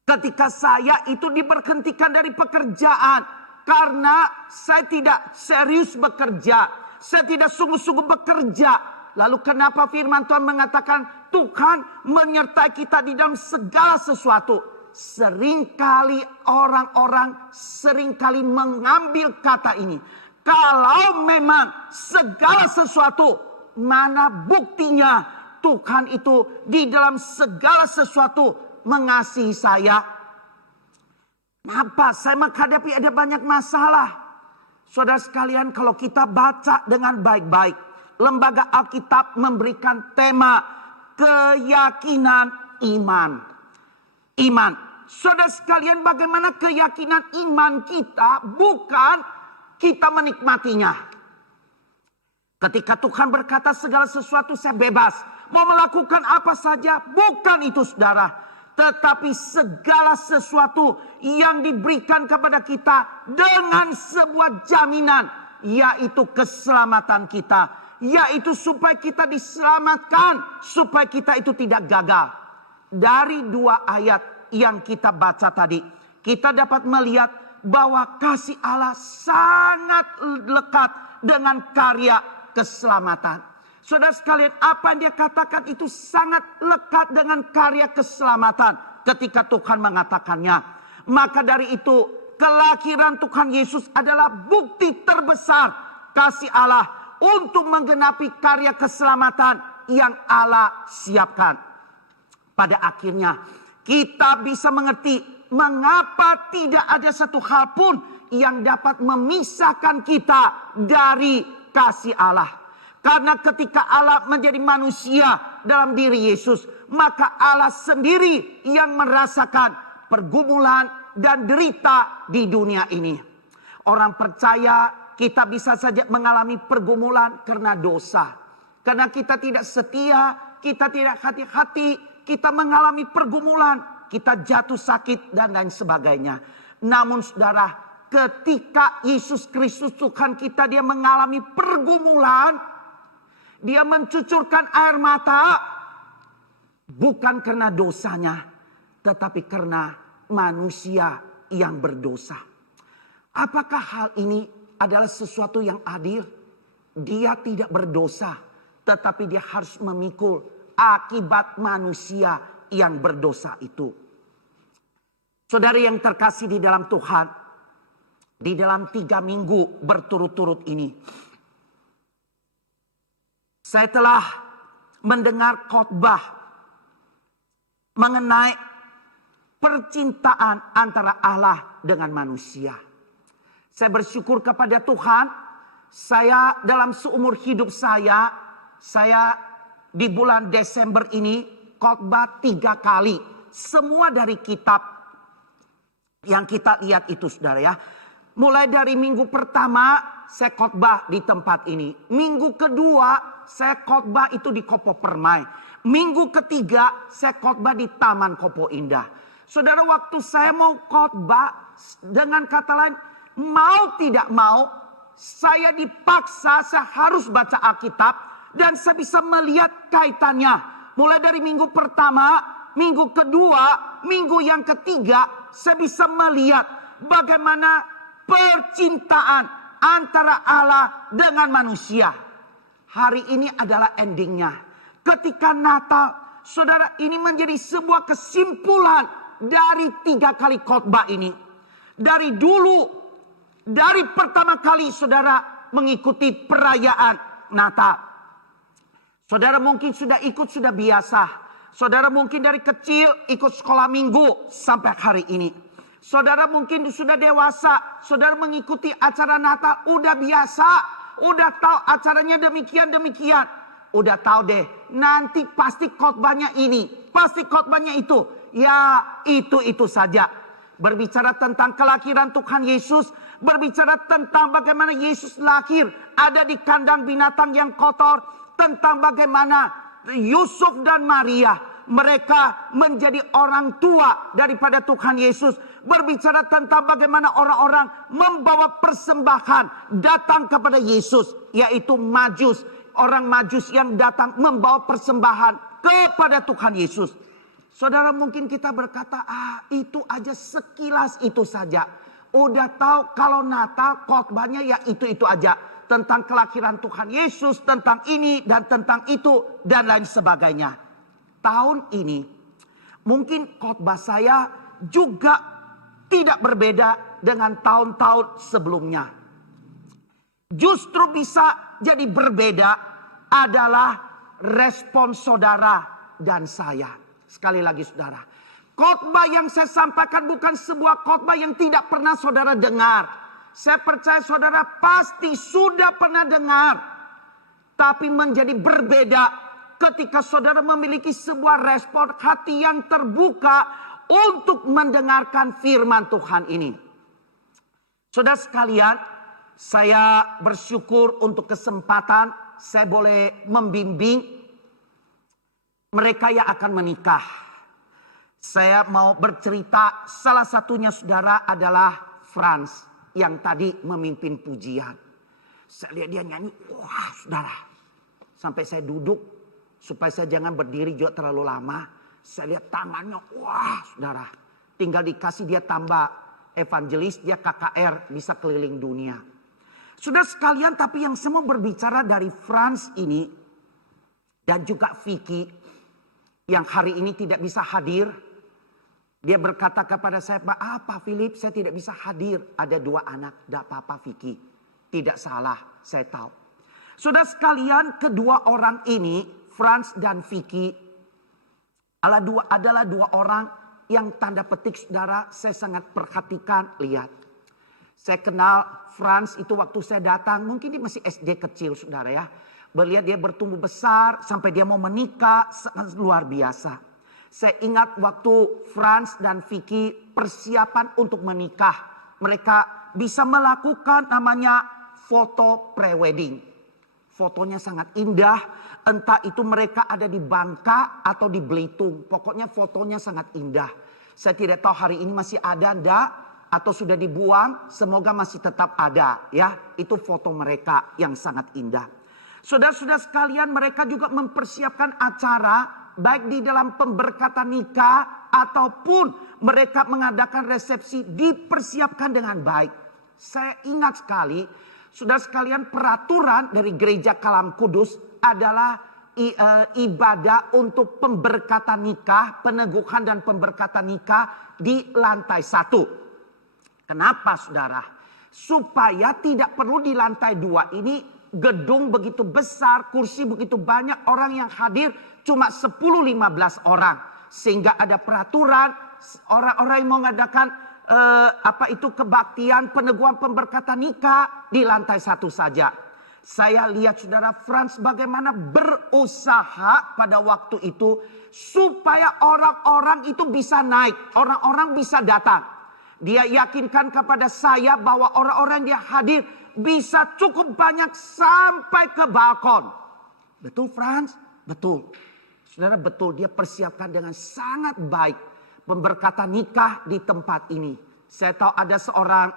Ketika saya itu diberhentikan dari pekerjaan karena saya tidak serius bekerja, saya tidak sungguh-sungguh bekerja. Lalu kenapa firman Tuhan mengatakan Tuhan menyertai kita di dalam segala sesuatu? Seringkali orang-orang seringkali mengambil kata ini. Kalau memang segala sesuatu, mana buktinya Tuhan itu di dalam segala sesuatu mengasihi saya? Kenapa saya menghadapi ada banyak masalah? Saudara sekalian, kalau kita baca dengan baik-baik, Lembaga Alkitab memberikan tema keyakinan iman. Iman. Saudara sekalian, bagaimana keyakinan iman kita bukan kita menikmatinya. Ketika Tuhan berkata segala sesuatu saya bebas, mau melakukan apa saja, bukan itu saudara. Tetapi segala sesuatu yang diberikan kepada kita dengan sebuah jaminan, yaitu keselamatan kita. Yaitu supaya kita diselamatkan, supaya kita itu tidak gagal. Dari dua ayat yang kita baca tadi, kita dapat melihat bahwa kasih Allah sangat lekat dengan karya keselamatan. Saudara sekalian, apa yang dia katakan itu sangat lekat dengan karya keselamatan ketika Tuhan mengatakannya. Maka dari itu, kelahiran Tuhan Yesus adalah bukti terbesar kasih Allah untuk menggenapi karya keselamatan yang Allah siapkan. Pada akhirnya, kita bisa mengerti mengapa tidak ada satu hal pun yang dapat memisahkan kita dari kasih Allah. Karena ketika Allah menjadi manusia dalam diri Yesus, maka Allah sendiri yang merasakan pergumulan dan derita di dunia ini. Orang percaya kita bisa saja mengalami pergumulan karena dosa. Karena kita tidak setia, kita tidak hati-hati, kita mengalami pergumulan, kita jatuh sakit dan lain sebagainya. Namun saudara, ketika Yesus Kristus Tuhan kita, dia mengalami pergumulan, dia mencucurkan air mata, bukan karena dosanya, tetapi karena manusia yang berdosa. Apakah hal ini adalah sesuatu yang adil? Dia tidak berdosa, tetapi dia harus memikul akibat manusia yang berdosa itu. Saudara yang terkasih di dalam Tuhan, di dalam 3 minggu berturut-turut ini, saya telah mendengar khotbah mengenai percintaan antara Allah dengan manusia. Saya bersyukur kepada Tuhan, saya dalam seumur hidup saya di bulan Desember ini khotbah 3 kali. Semua dari kitab yang kita lihat itu saudara ya. Mulai dari minggu pertama saya khotbah di tempat ini. Minggu kedua saya khotbah itu di Kopo Permai. Minggu ketiga saya khotbah di Taman Kopo Indah. Saudara, waktu saya mau khotbah, dengan kata lain, mau tidak mau, saya dipaksa, saya harus baca Alkitab. Dan saya bisa melihat kaitannya. Mulai dari minggu pertama, minggu kedua, minggu yang ketiga, saya bisa melihat bagaimana percintaan antara Allah dengan manusia. Hari ini adalah endingnya. Ketika Natal, saudara, ini menjadi sebuah kesimpulan dari 3 kali khotbah ini. Dari dulu, dari pertama kali saudara mengikuti perayaan Natal. Saudara mungkin sudah ikut, sudah biasa. Saudara mungkin dari kecil ikut sekolah minggu sampai hari ini. Saudara mungkin sudah dewasa, saudara mengikuti acara Natal, udah biasa, udah tahu acaranya demikian. Udah tahu deh, nanti pasti khotbahnya ini, pasti khotbahnya itu. Ya itu saja. Berbicara tentang kelahiran Tuhan Yesus, berbicara tentang bagaimana Yesus lahir ada di kandang binatang yang kotor, tentang bagaimana Yusuf dan Maria mereka menjadi orang tua daripada Tuhan Yesus. Berbicara tentang bagaimana orang-orang membawa persembahan datang kepada Yesus, yaitu Majus, orang Majus yang datang membawa persembahan kepada Tuhan Yesus. Saudara, mungkin kita berkata, itu aja sekilas itu saja. Udah tahu kalau Natal khotbahnya ya itu aja. Tentang kelahiran Tuhan Yesus, tentang ini dan tentang itu dan lain sebagainya. Tahun ini mungkin khotbah saya juga tidak berbeda dengan tahun-tahun sebelumnya. Justru bisa jadi berbeda adalah respon saudara dan saya. Sekali lagi saudara, khotbah yang saya sampaikan bukan sebuah khotbah yang tidak pernah saudara dengar. Saya percaya saudara pasti sudah pernah dengar. Tapi menjadi berbeda ketika saudara memiliki sebuah respon hati yang terbuka untuk mendengarkan firman Tuhan ini. Saudara sekalian, saya bersyukur untuk kesempatan saya boleh membimbing mereka yang akan menikah. Saya mau bercerita, salah satunya saudara adalah Frans yang tadi memimpin pujian. Saya lihat dia nyanyi, wah saudara. Sampai saya duduk supaya saya jangan berdiri juga terlalu lama. Saya lihat tangannya, wah saudara. Tinggal dikasih dia tambah evangelis, dia KKR bisa keliling dunia. Saudara sekalian, tapi yang semua berbicara dari Frans ini dan juga Vicky yang hari ini tidak bisa hadir. Dia berkata kepada saya, Pak Philip, saya tidak bisa hadir. Ada 2 anak, tidak apa-apa Vicky. Tidak salah, saya tahu. Saudara sekalian, kedua orang ini, Frans dan Vicky, adalah 2 orang yang tanda petik saudara saya sangat perhatikan, lihat. Saya kenal Franz itu waktu saya datang, mungkin dia masih SD kecil saudara ya. Melihat dia bertumbuh besar sampai dia mau menikah, sangat luar biasa. Saya ingat waktu Franz dan Vicky persiapan untuk menikah. Mereka bisa melakukan namanya foto pre-wedding. Fotonya sangat indah. Entah itu mereka ada di Bangka atau di Belitung. Pokoknya fotonya sangat indah. Saya tidak tahu hari ini masih ada enggak atau sudah dibuang. Semoga masih tetap ada ya. Itu foto mereka yang sangat indah. Saudara-saudara sekalian, mereka juga mempersiapkan acara baik di dalam pemberkatan nikah ataupun mereka mengadakan resepsi, dipersiapkan dengan baik. Saya ingat sekali, saudara sekalian, peraturan dari Gereja Kalam Kudus adalah ibadah untuk pemberkatan nikah, peneguhan dan pemberkatan nikah di lantai 1. Kenapa saudara? Supaya tidak perlu di lantai 2 ini gedung begitu besar, kursi begitu banyak, orang yang hadir cuma 10-15 orang. Sehingga ada peraturan, orang-orang yang mengadakan kebaktian, peneguhan pemberkatan nikah di lantai 1 saja. Saya lihat saudara Franz bagaimana berusaha pada waktu itu supaya orang-orang itu bisa naik, orang-orang bisa datang. Dia yakinkan kepada saya bahwa orang-orang yang hadir bisa cukup banyak sampai ke balkon. Betul Franz? Betul. Saudara betul, dia persiapkan dengan sangat baik pemberkatan nikah di tempat ini. Saya tahu ada seorang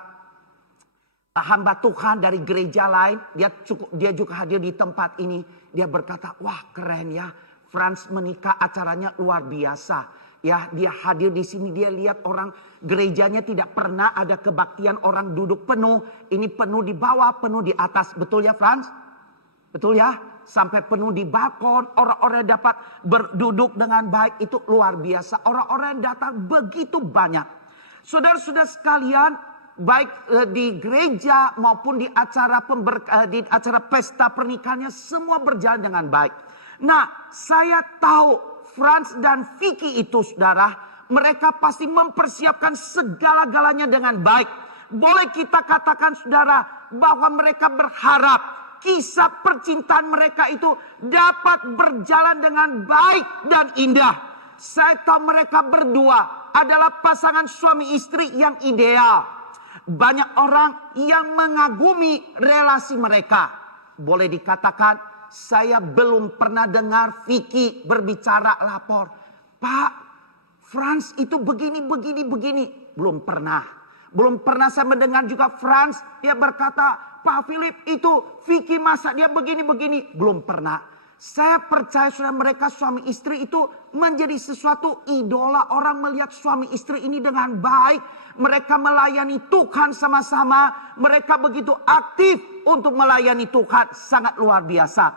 hamba Tuhan dari gereja lain, dia juga hadir di tempat ini. Dia berkata, wah keren ya, Franz menikah acaranya luar biasa. Ya, dia hadir di sini, dia lihat orang gerejanya tidak pernah ada kebaktian orang duduk penuh. Ini penuh di bawah, penuh di atas. Betul ya Franz? Betul ya? Sampai penuh di balkon, orang-orang dapat berduduk dengan baik, itu luar biasa. Orang-orang yang datang begitu banyak. Saudara-saudara sekalian, baik di gereja maupun di acara pesta pernikahannya semua berjalan dengan baik. Nah, saya tahu Franz dan Vicky itu saudara, mereka pasti mempersiapkan segala-galanya dengan baik. Boleh kita katakan saudara bahwa mereka berharap kisah percintaan mereka itu dapat berjalan dengan baik dan indah. Saya tahu mereka berdua adalah pasangan suami istri yang ideal. Banyak orang yang mengagumi relasi mereka. Boleh dikatakan saya belum pernah dengar Vicky berbicara lapor, Pak, Franz itu begini. Belum pernah. Belum pernah saya mendengar juga Franz dia berkata, Pak Philip itu Vicky masa dia begini. Belum pernah. Saya percaya sudah mereka suami istri itu menjadi sesuatu idola. Orang melihat suami istri ini dengan baik. Mereka melayani Tuhan sama-sama. Mereka begitu aktif untuk melayani Tuhan. Sangat luar biasa.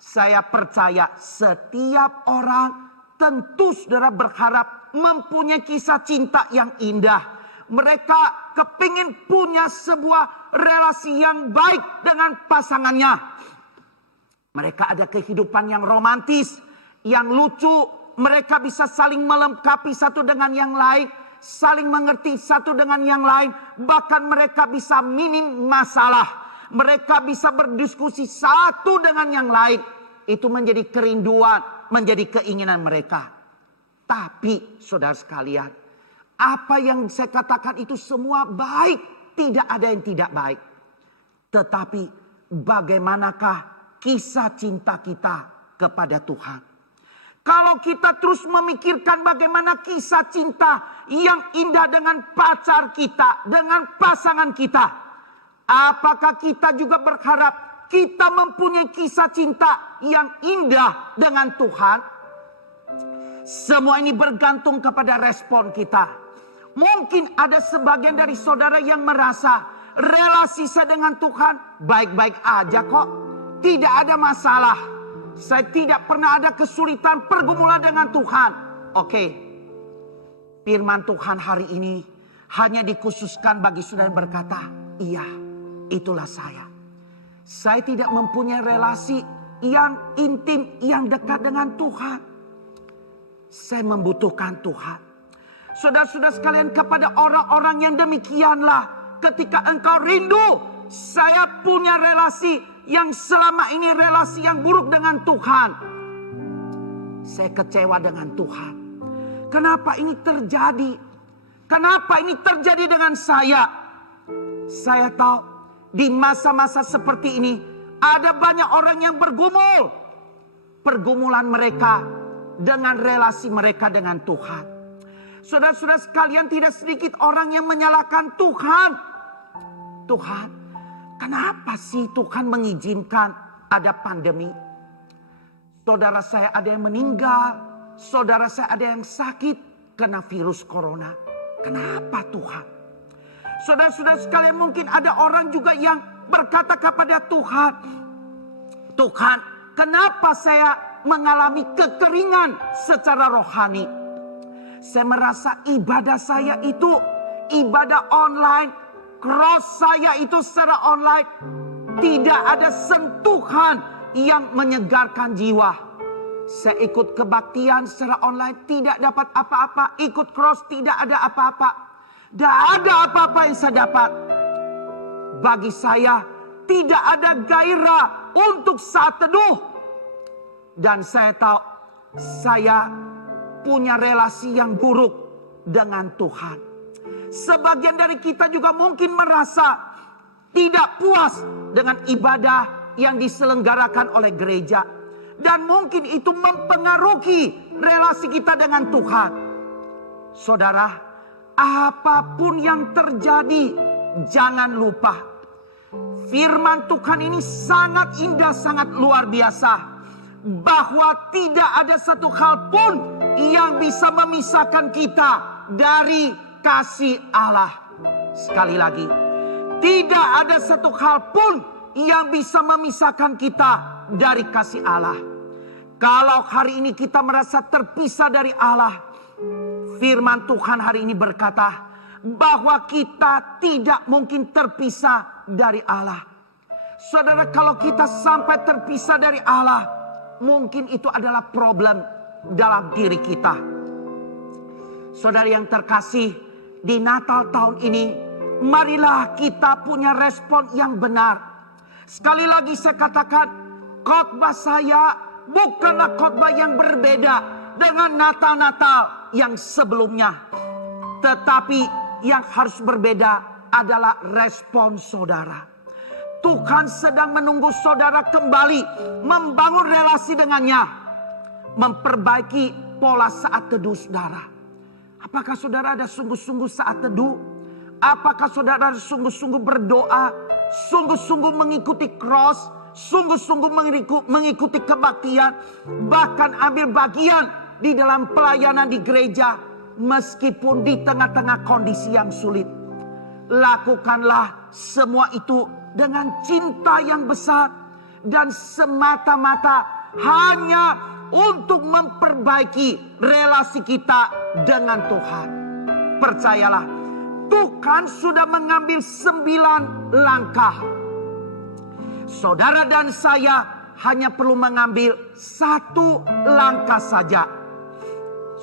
Saya percaya setiap orang tentu saudara berharap mempunyai kisah cinta yang indah. Mereka kepingin punya sebuah relasi yang baik dengan pasangannya. Mereka ada kehidupan yang romantis, yang lucu. Mereka bisa saling melengkapi satu dengan yang lain. Saling mengerti satu dengan yang lain. Bahkan mereka bisa minim masalah. Mereka bisa berdiskusi satu dengan yang lain. Itu menjadi kerinduan, menjadi keinginan mereka. Tapi saudara sekalian, apa yang saya katakan itu semua baik. Tidak ada yang tidak baik. Tetapi bagaimanakah kisah cinta kita kepada Tuhan? Kalau kita terus memikirkan bagaimana kisah cinta yang indah dengan pacar kita, dengan pasangan kita, apakah kita juga berharap kita mempunyai kisah cinta yang indah dengan Tuhan? Semua ini bergantung kepada respon kita. Mungkin ada sebagian dari saudara yang merasa relasi saya dengan Tuhan baik-baik aja kok. Tidak ada masalah. Saya tidak pernah ada kesulitan pergumulan dengan Tuhan. Oke. Firman Tuhan hari ini hanya dikhususkan bagi saudara yang berkata, iya, itulah saya. Saya tidak mempunyai relasi yang intim, yang dekat dengan Tuhan. Saya membutuhkan Tuhan. Saudara-saudara sekalian, kepada orang-orang yang demikianlah, ketika engkau rindu, saya punya relasi yang selama ini relasi yang buruk dengan Tuhan. Saya kecewa dengan Tuhan. Kenapa ini terjadi? Kenapa ini terjadi dengan saya? Saya tahu di masa-masa seperti ini ada banyak orang yang bergumul. Pergumulan mereka dengan relasi mereka dengan Tuhan. Saudara-saudara sekalian, tidak sedikit orang yang menyalahkan Tuhan. Tuhan, kenapa sih Tuhan mengizinkan ada pandemi? Saudara saya ada yang meninggal, saudara saya ada yang sakit kena virus corona. Kenapa Tuhan? Saudara-saudara sekalian, mungkin ada orang juga yang berkata kepada Tuhan, Tuhan, kenapa saya mengalami kekeringan secara rohani? Saya merasa ibadah saya itu ibadah online, cross saya itu secara online, tidak ada sentuhan yang menyegarkan jiwa. Saya ikut kebaktian secara online, tidak dapat apa-apa. Ikut cross, tidak ada apa-apa. Tidak ada apa-apa yang saya dapat. Bagi saya, tidak ada gairah untuk saat teduh. Dan saya tahu, saya punya relasi yang buruk dengan Tuhan. Sebagian dari kita juga mungkin merasa tidak puas dengan ibadah yang diselenggarakan oleh gereja. Dan mungkin itu mempengaruhi relasi kita dengan Tuhan. Saudara, apapun yang terjadi, jangan lupa firman Tuhan ini sangat indah, sangat luar biasa. Bahwa tidak ada satu hal pun yang bisa memisahkan kita dari kasih Allah. Sekali lagi, tidak ada satu hal pun yang bisa memisahkan kita dari kasih Allah. Kalau hari ini kita merasa terpisah dari Allah, firman Tuhan hari ini berkata bahwa kita tidak mungkin terpisah dari Allah. Saudara, kalau kita sampai terpisah dari Allah, mungkin itu adalah problem dalam diri kita. Saudara yang terkasih, di Natal tahun ini, marilah kita punya respon yang benar. Sekali lagi saya katakan, khotbah saya bukanlah khotbah yang berbeda dengan Natal-Natal yang sebelumnya. Tetapi yang harus berbeda adalah respon saudara. Tuhan sedang menunggu saudara kembali membangun relasi dengannya. Memperbaiki pola saat teduh saudara. Apakah saudara ada sungguh-sungguh saat teduh? Apakah saudara sungguh-sungguh berdoa? Sungguh-sungguh mengikuti cross? Sungguh-sungguh mengikuti kebaktian? Bahkan ambil bagian di dalam pelayanan di gereja? Meskipun di tengah-tengah kondisi yang sulit. Lakukanlah semua itu dengan cinta yang besar dan semata-mata hanya untuk memperbaiki relasi kita dengan Tuhan. Percayalah, Tuhan sudah mengambil 9 langkah. Saudara dan saya hanya perlu mengambil 1 langkah saja.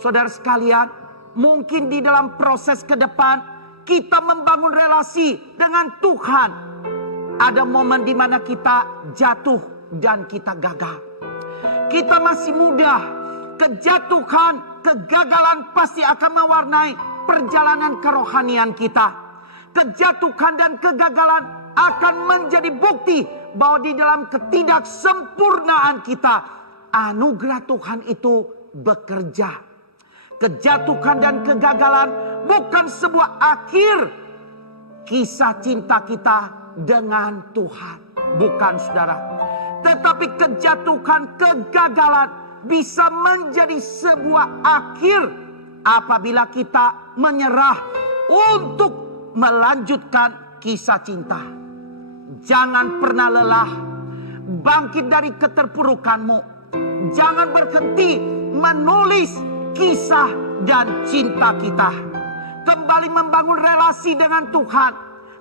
Saudara sekalian, mungkin di dalam proses ke depan kita membangun relasi dengan Tuhan. Ada momen di mana kita jatuh dan kita gagal. Kita masih muda. Kejatuhan, kegagalan pasti akan mewarnai perjalanan kerohanian kita. Kejatuhan dan kegagalan akan menjadi bukti bahwa di dalam ketidaksempurnaan kita, anugerah Tuhan itu bekerja. Kejatuhan dan kegagalan bukan sebuah akhir kisah cinta kita dengan Tuhan. Bukan saudara. Tetapi kejatuhan, kegagalan bisa menjadi sebuah akhir apabila kita menyerah untuk melanjutkan kisah cinta. Jangan pernah lelah bangkit dari keterpurukanmu. Jangan berhenti menulis kisah dan cinta kita. Kembali membangun relasi dengan Tuhan.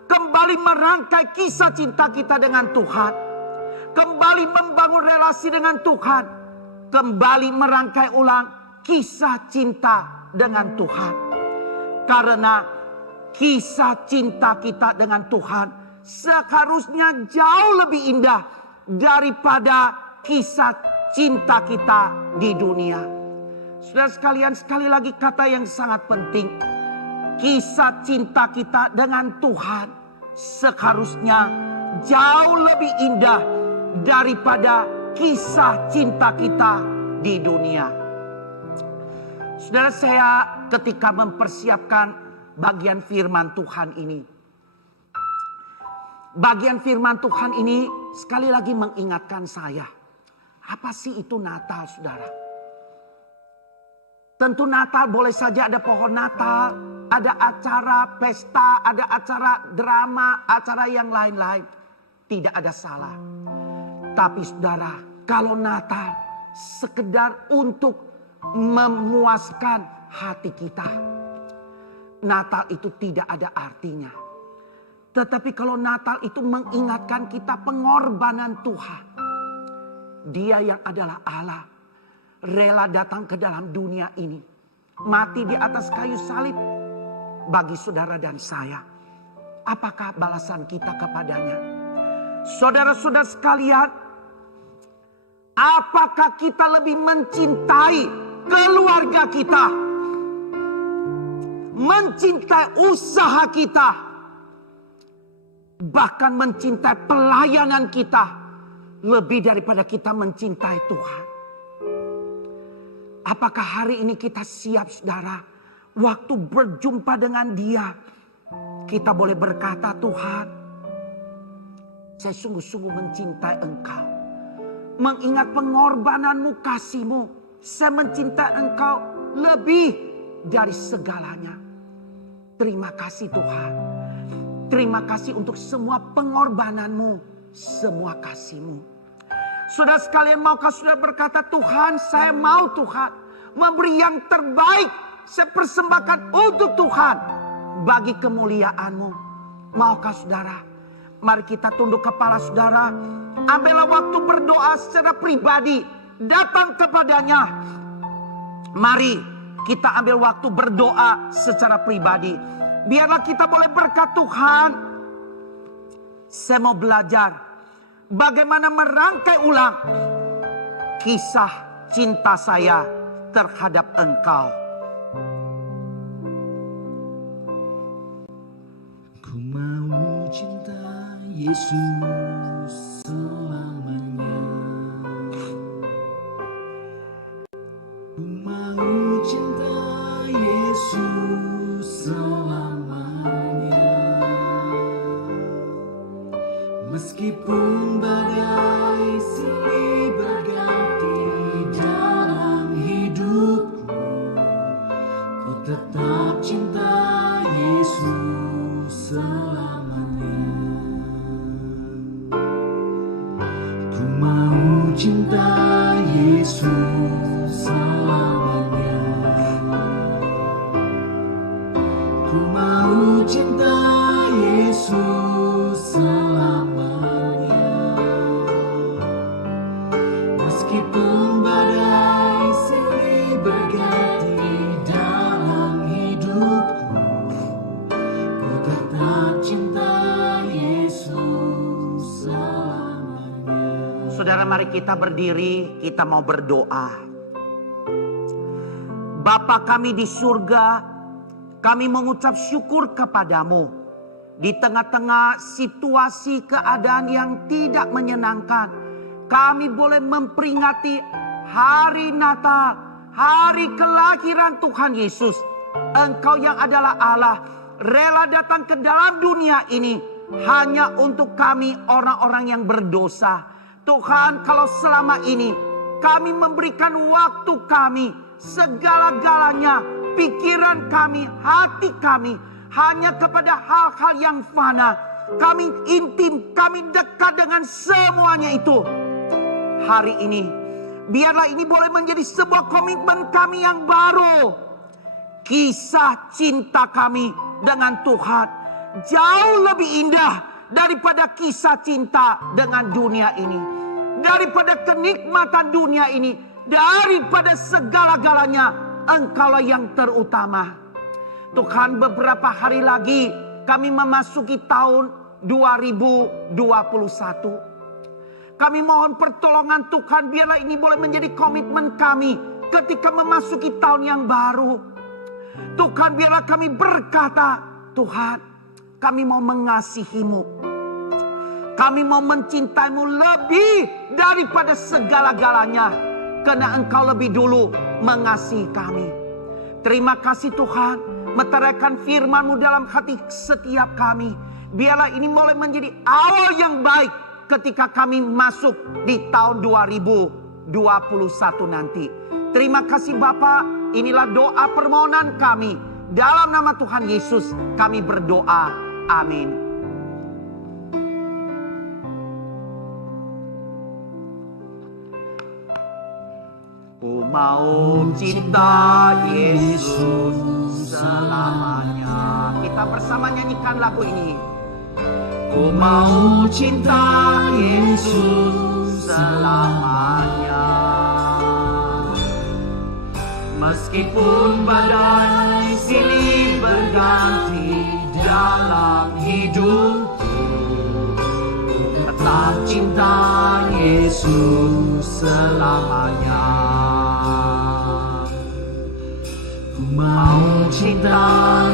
Kembali merangkai kisah cinta kita dengan Tuhan. Kembali membangun relasi dengan Tuhan. Kembali merangkai ulang kisah cinta dengan Tuhan. Karena kisah cinta kita dengan Tuhan seharusnya jauh lebih indah daripada kisah cinta kita di dunia. Saudara sekalian, sekali lagi kata yang sangat penting. Kisah cinta kita dengan Tuhan seharusnya jauh lebih indah daripada kisah cinta kita di dunia. Saudara, saya ketika mempersiapkan bagian firman Tuhan ini, bagian firman Tuhan ini sekali lagi mengingatkan saya, apa sih itu Natal, saudara? Tentu Natal boleh saja ada pohon Natal, ada acara pesta, ada acara drama, acara yang lain-lain. Tidak ada salah. Tapi saudara, kalau Natal sekedar untuk memuaskan hati kita, Natal itu tidak ada artinya. Tetapi kalau Natal itu mengingatkan kita pengorbanan Tuhan. Dia yang adalah Allah, rela datang ke dalam dunia ini, mati di atas kayu salib bagi saudara dan saya. Apakah balasan kita kepadanya? Saudara-saudara sekalian, apakah kita lebih mencintai keluarga kita, mencintai usaha kita, bahkan mencintai pelayanan kita lebih daripada kita mencintai Tuhan? Apakah hari ini kita siap, saudara, waktu berjumpa dengan Dia, kita boleh berkata, Tuhan, saya sungguh-sungguh mencintai Engkau. Mengingat pengorbananmu, kasih-Mu, saya mencintai Engkau lebih dari segalanya. Terima kasih Tuhan. Terima kasih untuk semua pengorbananmu, semua kasih-Mu. Saudara sekalian, maukah saudara berkata, Tuhan, saya mau Tuhan memberi yang terbaik. Saya persembahkan untuk Tuhan bagi kemuliaan-Mu. Maukah saudara? Mari kita tunduk kepala saudara. Ambillah waktu berdoa secara pribadi. Datang kepadanya. Mari kita ambil waktu berdoa secara pribadi. Biarlah kita boleh berkata, Tuhan, saya mau belajar bagaimana merangkai ulang kisah cinta saya terhadap Engkau. Ku mau cinta Yesus selamanya. Ku mau cinta Yesus selamanya. Meskipun badai silih berganti dalam hidupku, ku tetap cinta Yesus selamanya. Ku mau cinta Yesus selamanya. Ku mau cinta Yesus selamanya. Meskipun badai silih berganti dalam hidupku, ku tetap cinta Yesus selamanya. Saudara, mari kita berdiri, kita mau berdoa. Bapa kami di surga, kami mengucap syukur kepadamu. Di tengah-tengah situasi keadaan yang tidak menyenangkan, kami boleh memperingati hari Natal, hari kelahiran Tuhan Yesus. Engkau yang adalah Allah, rela datang ke dalam dunia ini hanya untuk kami orang-orang yang berdosa. Tuhan, kalau selama ini kami memberikan waktu kami, segala-galanya, pikiran kami, hati kami hanya kepada hal-hal yang fana, kami intim, kami dekat dengan semuanya itu. Hari ini, biarlah ini boleh menjadi sebuah komitmen kami yang baru. Kisah cinta kami dengan Tuhan jauh lebih indah daripada kisah cinta dengan dunia ini, daripada kenikmatan dunia ini, daripada segala-galanya. Engkaulah yang terutama. Tuhan, beberapa hari lagi kami memasuki tahun 2021. Kami mohon pertolongan Tuhan, biarlah ini boleh menjadi komitmen kami ketika memasuki tahun yang baru. Tuhan, biarlah kami berkata, Tuhan, kami mau mengasihi-Mu. Kami mau mencintai-Mu lebih daripada segala-galanya. Karena Engkau lebih dulu mengasihi kami. Terima kasih Tuhan, meteraikan firman-Mu dalam hati setiap kami. Biarlah ini boleh menjadi awal yang baik ketika kami masuk di tahun 2021 nanti. Terima kasih Bapa, inilah doa permohonan kami. Dalam nama Tuhan Yesus kami berdoa. Amin. Ku mau cinta Yesus selamanya. Kita bersama nyanyikan lagu ini. Ku mau cinta Yesus selamanya. Meskipun badai silih berganti dalam hidupku, tetap cinta Yesus selamanya. Ku mau cinta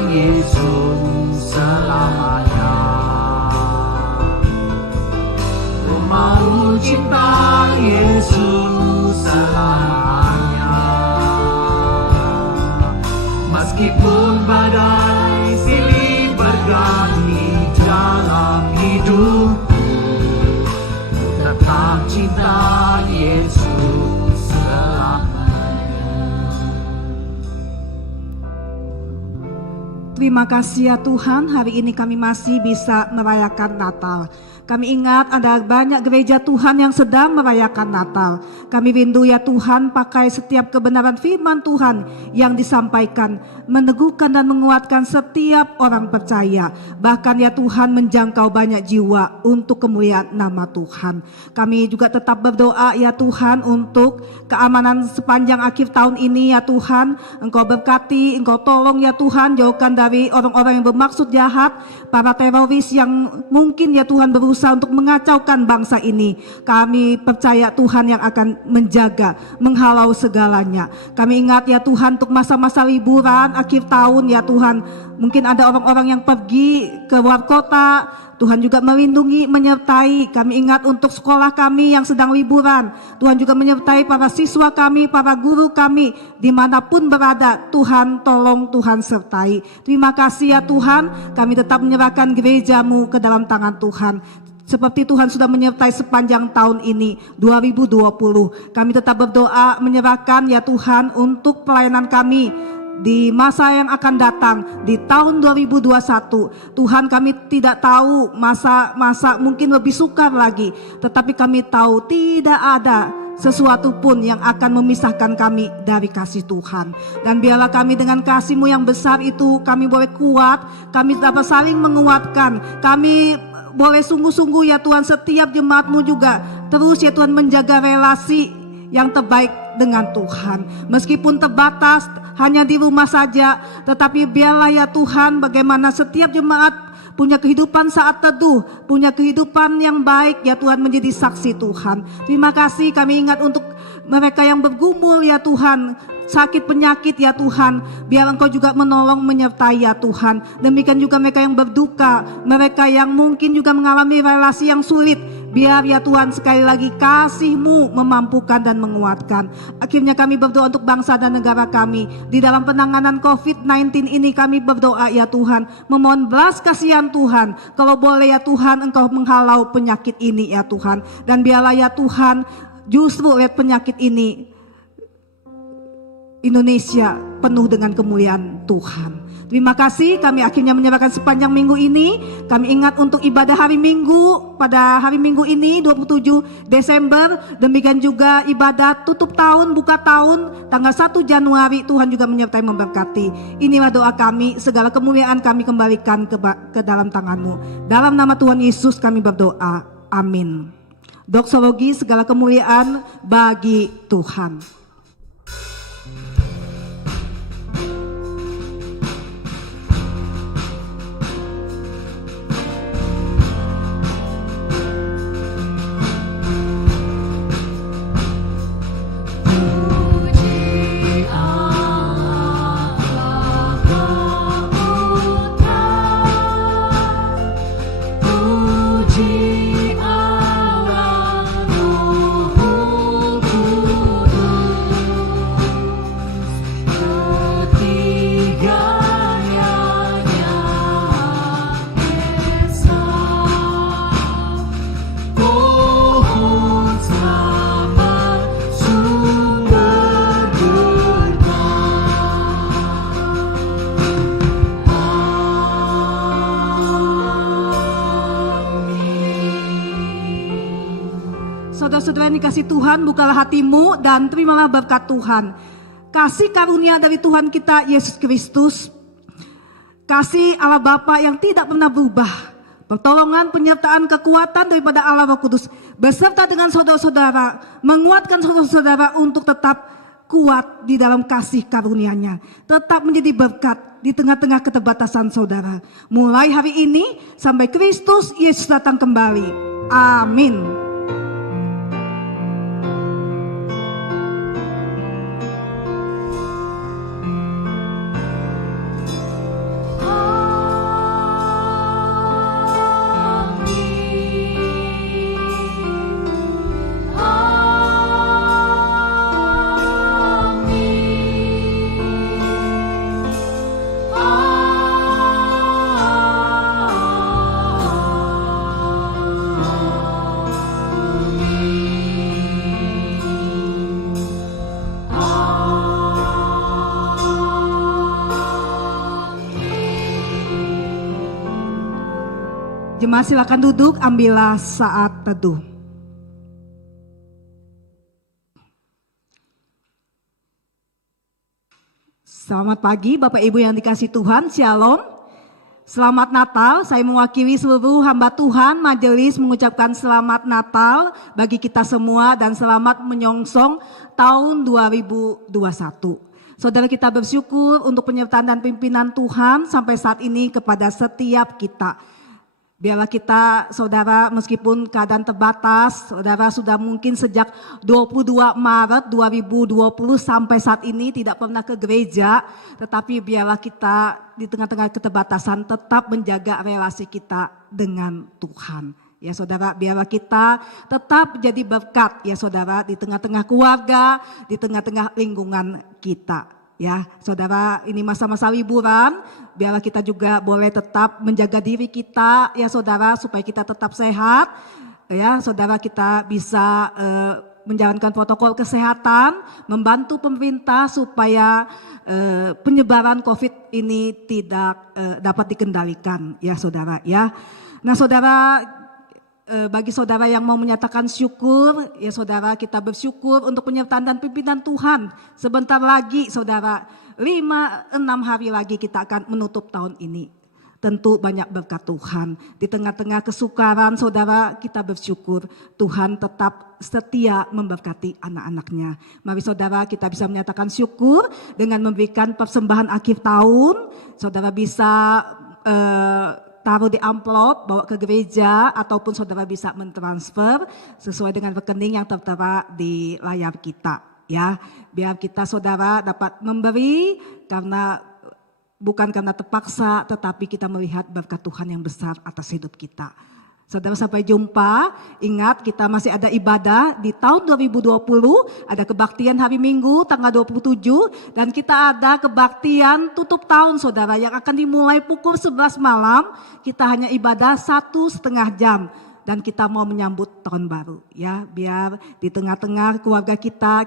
Yesus selamanya. Ku mau cinta Yesus selamanya. Meskipun badai silih berganti dalam hidupku, tetap cinta Yesus selamanya. Terima kasih ya Tuhan, hari ini kami masih bisa merayakan Natal. Kami ingat ada banyak gereja Tuhan yang sedang merayakan Natal. Kami rindu ya Tuhan, pakai setiap kebenaran firman Tuhan yang disampaikan, meneguhkan dan menguatkan setiap orang percaya. Bahkan ya Tuhan, menjangkau banyak jiwa untuk kemuliaan nama Tuhan. Kami juga tetap berdoa ya Tuhan untuk keamanan sepanjang akhir tahun ini ya Tuhan. Engkau berkati, Engkau tolong ya Tuhan, jauhkan dari orang-orang yang bermaksud jahat, para teroris yang mungkin ya Tuhan berusaha untuk mengacaukan bangsa ini. Kami percaya Tuhan yang akan menjaga, menghalau segalanya. Kami ingat ya Tuhan untuk masa-masa liburan akhir tahun ya Tuhan. Mungkin ada orang-orang yang pergi ke luar kota. Tuhan juga melindungi, menyertai. Kami ingat untuk sekolah kami yang sedang liburan. Tuhan juga menyertai para siswa kami, para guru kami, dimanapun berada. Tuhan tolong, Tuhan sertai. Terima kasih ya Tuhan, kami tetap menyerahkan gereja-Mu ke dalam tangan Tuhan. Seperti Tuhan sudah menyertai sepanjang tahun ini 2020. Kami tetap berdoa menyerahkan ya Tuhan untuk pelayanan kami di masa yang akan datang di tahun 2021. Tuhan, kami tidak tahu masa mungkin lebih sukar lagi, tetapi kami tahu tidak ada sesuatu pun yang akan memisahkan kami dari kasih Tuhan. Dan biarlah kami dengan kasih-Mu yang besar itu kami boleh kuat, kami dapat saling menguatkan, kami boleh sungguh-sungguh ya Tuhan, setiap jemaat-Mu juga terus ya Tuhan menjaga relasi yang terbaik dengan Tuhan. Meskipun terbatas hanya di rumah saja, tetapi biarlah ya Tuhan bagaimana setiap jemaat punya kehidupan saat teduh, punya kehidupan yang baik ya Tuhan, menjadi saksi Tuhan. Terima kasih, kami ingat untuk mereka yang bergumul ya Tuhan, sakit penyakit ya Tuhan, biar Engkau juga menolong menyertai ya Tuhan. Demikian juga mereka yang berduka, mereka yang mungkin juga mengalami relasi yang sulit, biar ya Tuhan sekali lagi kasih-Mu memampukan dan menguatkan. Akhirnya kami berdoa untuk bangsa dan negara kami. Di dalam penanganan COVID-19 ini kami berdoa ya Tuhan, memohon belas kasihan Tuhan. Kalau boleh ya Tuhan, Engkau menghalau penyakit ini ya Tuhan. Dan biarlah ya Tuhan, justru lihat penyakit ini Indonesia penuh dengan kemuliaan Tuhan. Terima kasih, kami akhirnya menyerahkan sepanjang minggu ini. Kami ingat untuk ibadah hari Minggu, pada hari Minggu ini 27 Desember. Demikian juga ibadah tutup tahun, buka tahun, tanggal 1 Januari. Tuhan juga menyertai memberkati. Inilah doa kami, segala kemuliaan kami kembalikan ke dalam tangan-Mu. Dalam nama Tuhan Yesus kami berdoa, amin. Doksologi, segala kemuliaan bagi Tuhan. Saudara-saudara yang dikasih Tuhan, bukalah hatimu dan terimalah berkat Tuhan. Kasih karunia dari Tuhan kita Yesus Kristus, kasih Allah Bapa yang tidak pernah berubah, pertolongan, penyertaan, kekuatan daripada Allah Roh Kudus beserta dengan saudara-saudara, menguatkan saudara-saudara untuk tetap kuat di dalam kasih karunia-Nya, tetap menjadi berkat di tengah-tengah keterbatasan saudara. Mulai hari ini sampai Kristus Yesus datang kembali. Amin. Jemaat silakan duduk, ambillah saat teduh. Selamat pagi Bapak Ibu yang dikasih Tuhan, Shalom. Selamat Natal, saya mewakili seluruh hamba Tuhan, majelis mengucapkan selamat Natal bagi kita semua dan selamat menyongsong tahun 2021. Saudara, kita bersyukur untuk penyertaan dan pimpinan Tuhan sampai saat ini kepada setiap kita. Biarlah kita, saudara, meskipun keadaan terbatas, saudara sudah mungkin sejak 22 Maret 2020 sampai saat ini tidak pernah ke gereja, tetapi biarlah kita di tengah-tengah keterbatasan tetap menjaga relasi kita dengan Tuhan. Ya saudara, biarlah kita tetap jadi berkat ya saudara di tengah-tengah keluarga, di tengah-tengah lingkungan kita. Ya saudara, ini masa-masa liburan, biarlah kita juga boleh tetap menjaga diri kita ya saudara supaya kita tetap sehat. Ya saudara, kita bisa menjalankan protokol kesehatan, membantu pemerintah supaya penyebaran COVID ini tidak dapat dikendalikan ya saudara ya. Nah saudara, bagi saudara yang mau menyatakan syukur, ya saudara, kita bersyukur untuk penyertaan dan pimpinan Tuhan. Sebentar lagi saudara, 5-6 hari lagi kita akan menutup tahun ini. Tentu banyak berkat Tuhan. Di tengah-tengah kesukaran saudara, kita bersyukur Tuhan tetap setia memberkati anak-anaknya. Mari saudara, kita bisa menyatakan syukur dengan memberikan persembahan akhir tahun. Saudara bisa taruh di amplop, bawa ke gereja, ataupun saudara bisa mentransfer sesuai dengan rekening yang tertera di layar kita. Ya, biar kita saudara dapat memberi bukan karena terpaksa, tetapi kita melihat berkat Tuhan yang besar atas hidup kita. Saudara, sampai jumpa. Ingat, kita masih ada ibadah di tahun 2020, ada kebaktian hari Minggu tanggal 27, dan kita ada kebaktian tutup tahun saudara yang akan dimulai pukul 11 malam. Kita hanya ibadah 1,5 jam. Dan kita mau menyambut tahun baru ya, biar di tengah-tengah keluarga kita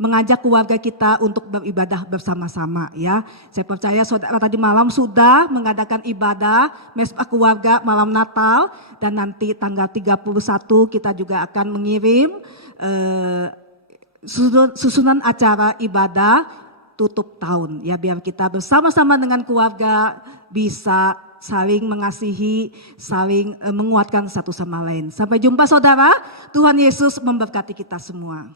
mengajak keluarga kita untuk beribadah bersama-sama ya. Saya percaya saudara tadi malam sudah mengadakan ibadah mesbah keluarga malam Natal, dan nanti tanggal 31 kita juga akan mengirim susunan acara ibadah tutup tahun ya, biar kita bersama-sama dengan keluarga bisa saling mengasihi, saling menguatkan satu sama lain. Sampai jumpa saudara, Tuhan Yesus memberkati kita semua.